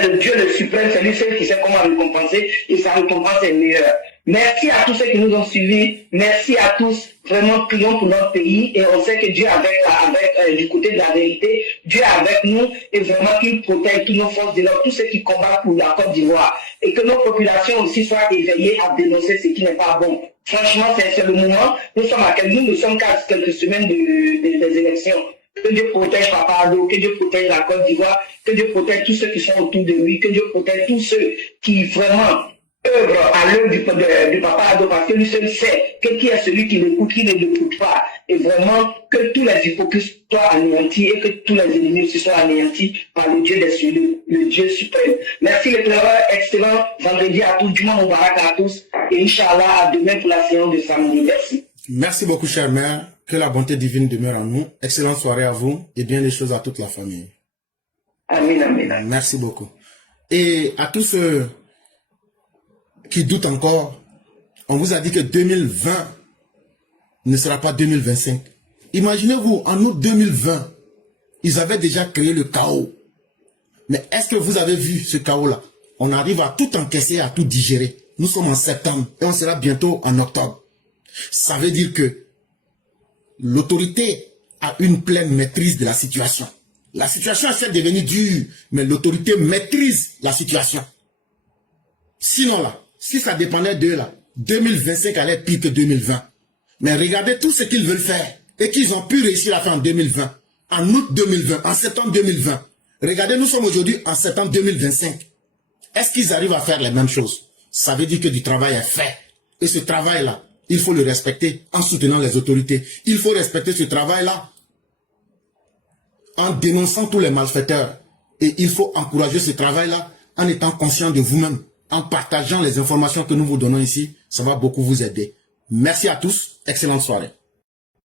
le Dieu le suprême, c'est lui seul qui sait comment récompenser et sa récompense est meilleure. Merci à tous ceux qui nous ont suivis. Merci à tous. Vraiment, prions pour notre pays. Et on sait que Dieu est du côté de la vérité. Dieu est avec nous. Et vraiment qu'il protège tous nos forces de l'ordre, tous ceux qui combattent pour la Côte d'Ivoire. Et que nos populations aussi soient éveillées à dénoncer ce qui n'est pas bon. Franchement, c'est le moment. Nous sommes qu'à quelques semaines des élections. Que Dieu protège Papa Addo, que Dieu protège la Côte d'Ivoire, que Dieu protège tous ceux qui sont autour de lui, que Dieu protège tous ceux qui vraiment œuvrent à l'œuvre de Papa Addo, parce que lui seul sait qui est celui qui l'écoute, qui ne l'écoute pas. Et vraiment, que tous les hypocrites soient anéantis et que tous les ennemis aussi soient anéantis par le Dieu des cieux, le Dieu suprême. Merci l'éclaireur, excellent vendredi à tous, Juma Mubarak à tous, et Inch'Allah à demain pour la séance de samedi. Merci. Merci beaucoup, chère mère. Que la bonté divine demeure en nous. Excellente soirée à vous et bien des choses à toute la famille. Amen, amen. Merci beaucoup. Et à tous ceux qui doutent encore, on vous a dit que 2020 ne sera pas 2025. Imaginez-vous, en août 2020, ils avaient déjà créé le chaos. Mais est-ce que vous avez vu ce chaos-là? On arrive à tout encaisser, à tout digérer. Nous sommes en septembre et on sera bientôt en octobre. Ça veut dire que l'autorité a une pleine maîtrise de la situation. La situation est devenue dure, mais l'autorité maîtrise la situation. Sinon là, si ça dépendait d'eux là, 2025 allait être pire que 2020. Mais regardez tout ce qu'ils veulent faire et qu'ils ont pu réussir à faire en 2020, en août 2020, en septembre 2020. Regardez, nous sommes aujourd'hui en septembre 2025. Est-ce qu'ils arrivent à faire les mêmes choses? Ça veut dire que du travail est fait. Et ce travail-là, il faut le respecter en soutenant les autorités. Il faut respecter ce travail-là en dénonçant tous les malfaiteurs. Et il faut encourager ce travail-là en étant conscient de vous-même, en partageant les informations que nous vous donnons ici. Ça va beaucoup vous aider. Merci à tous. Excellente soirée.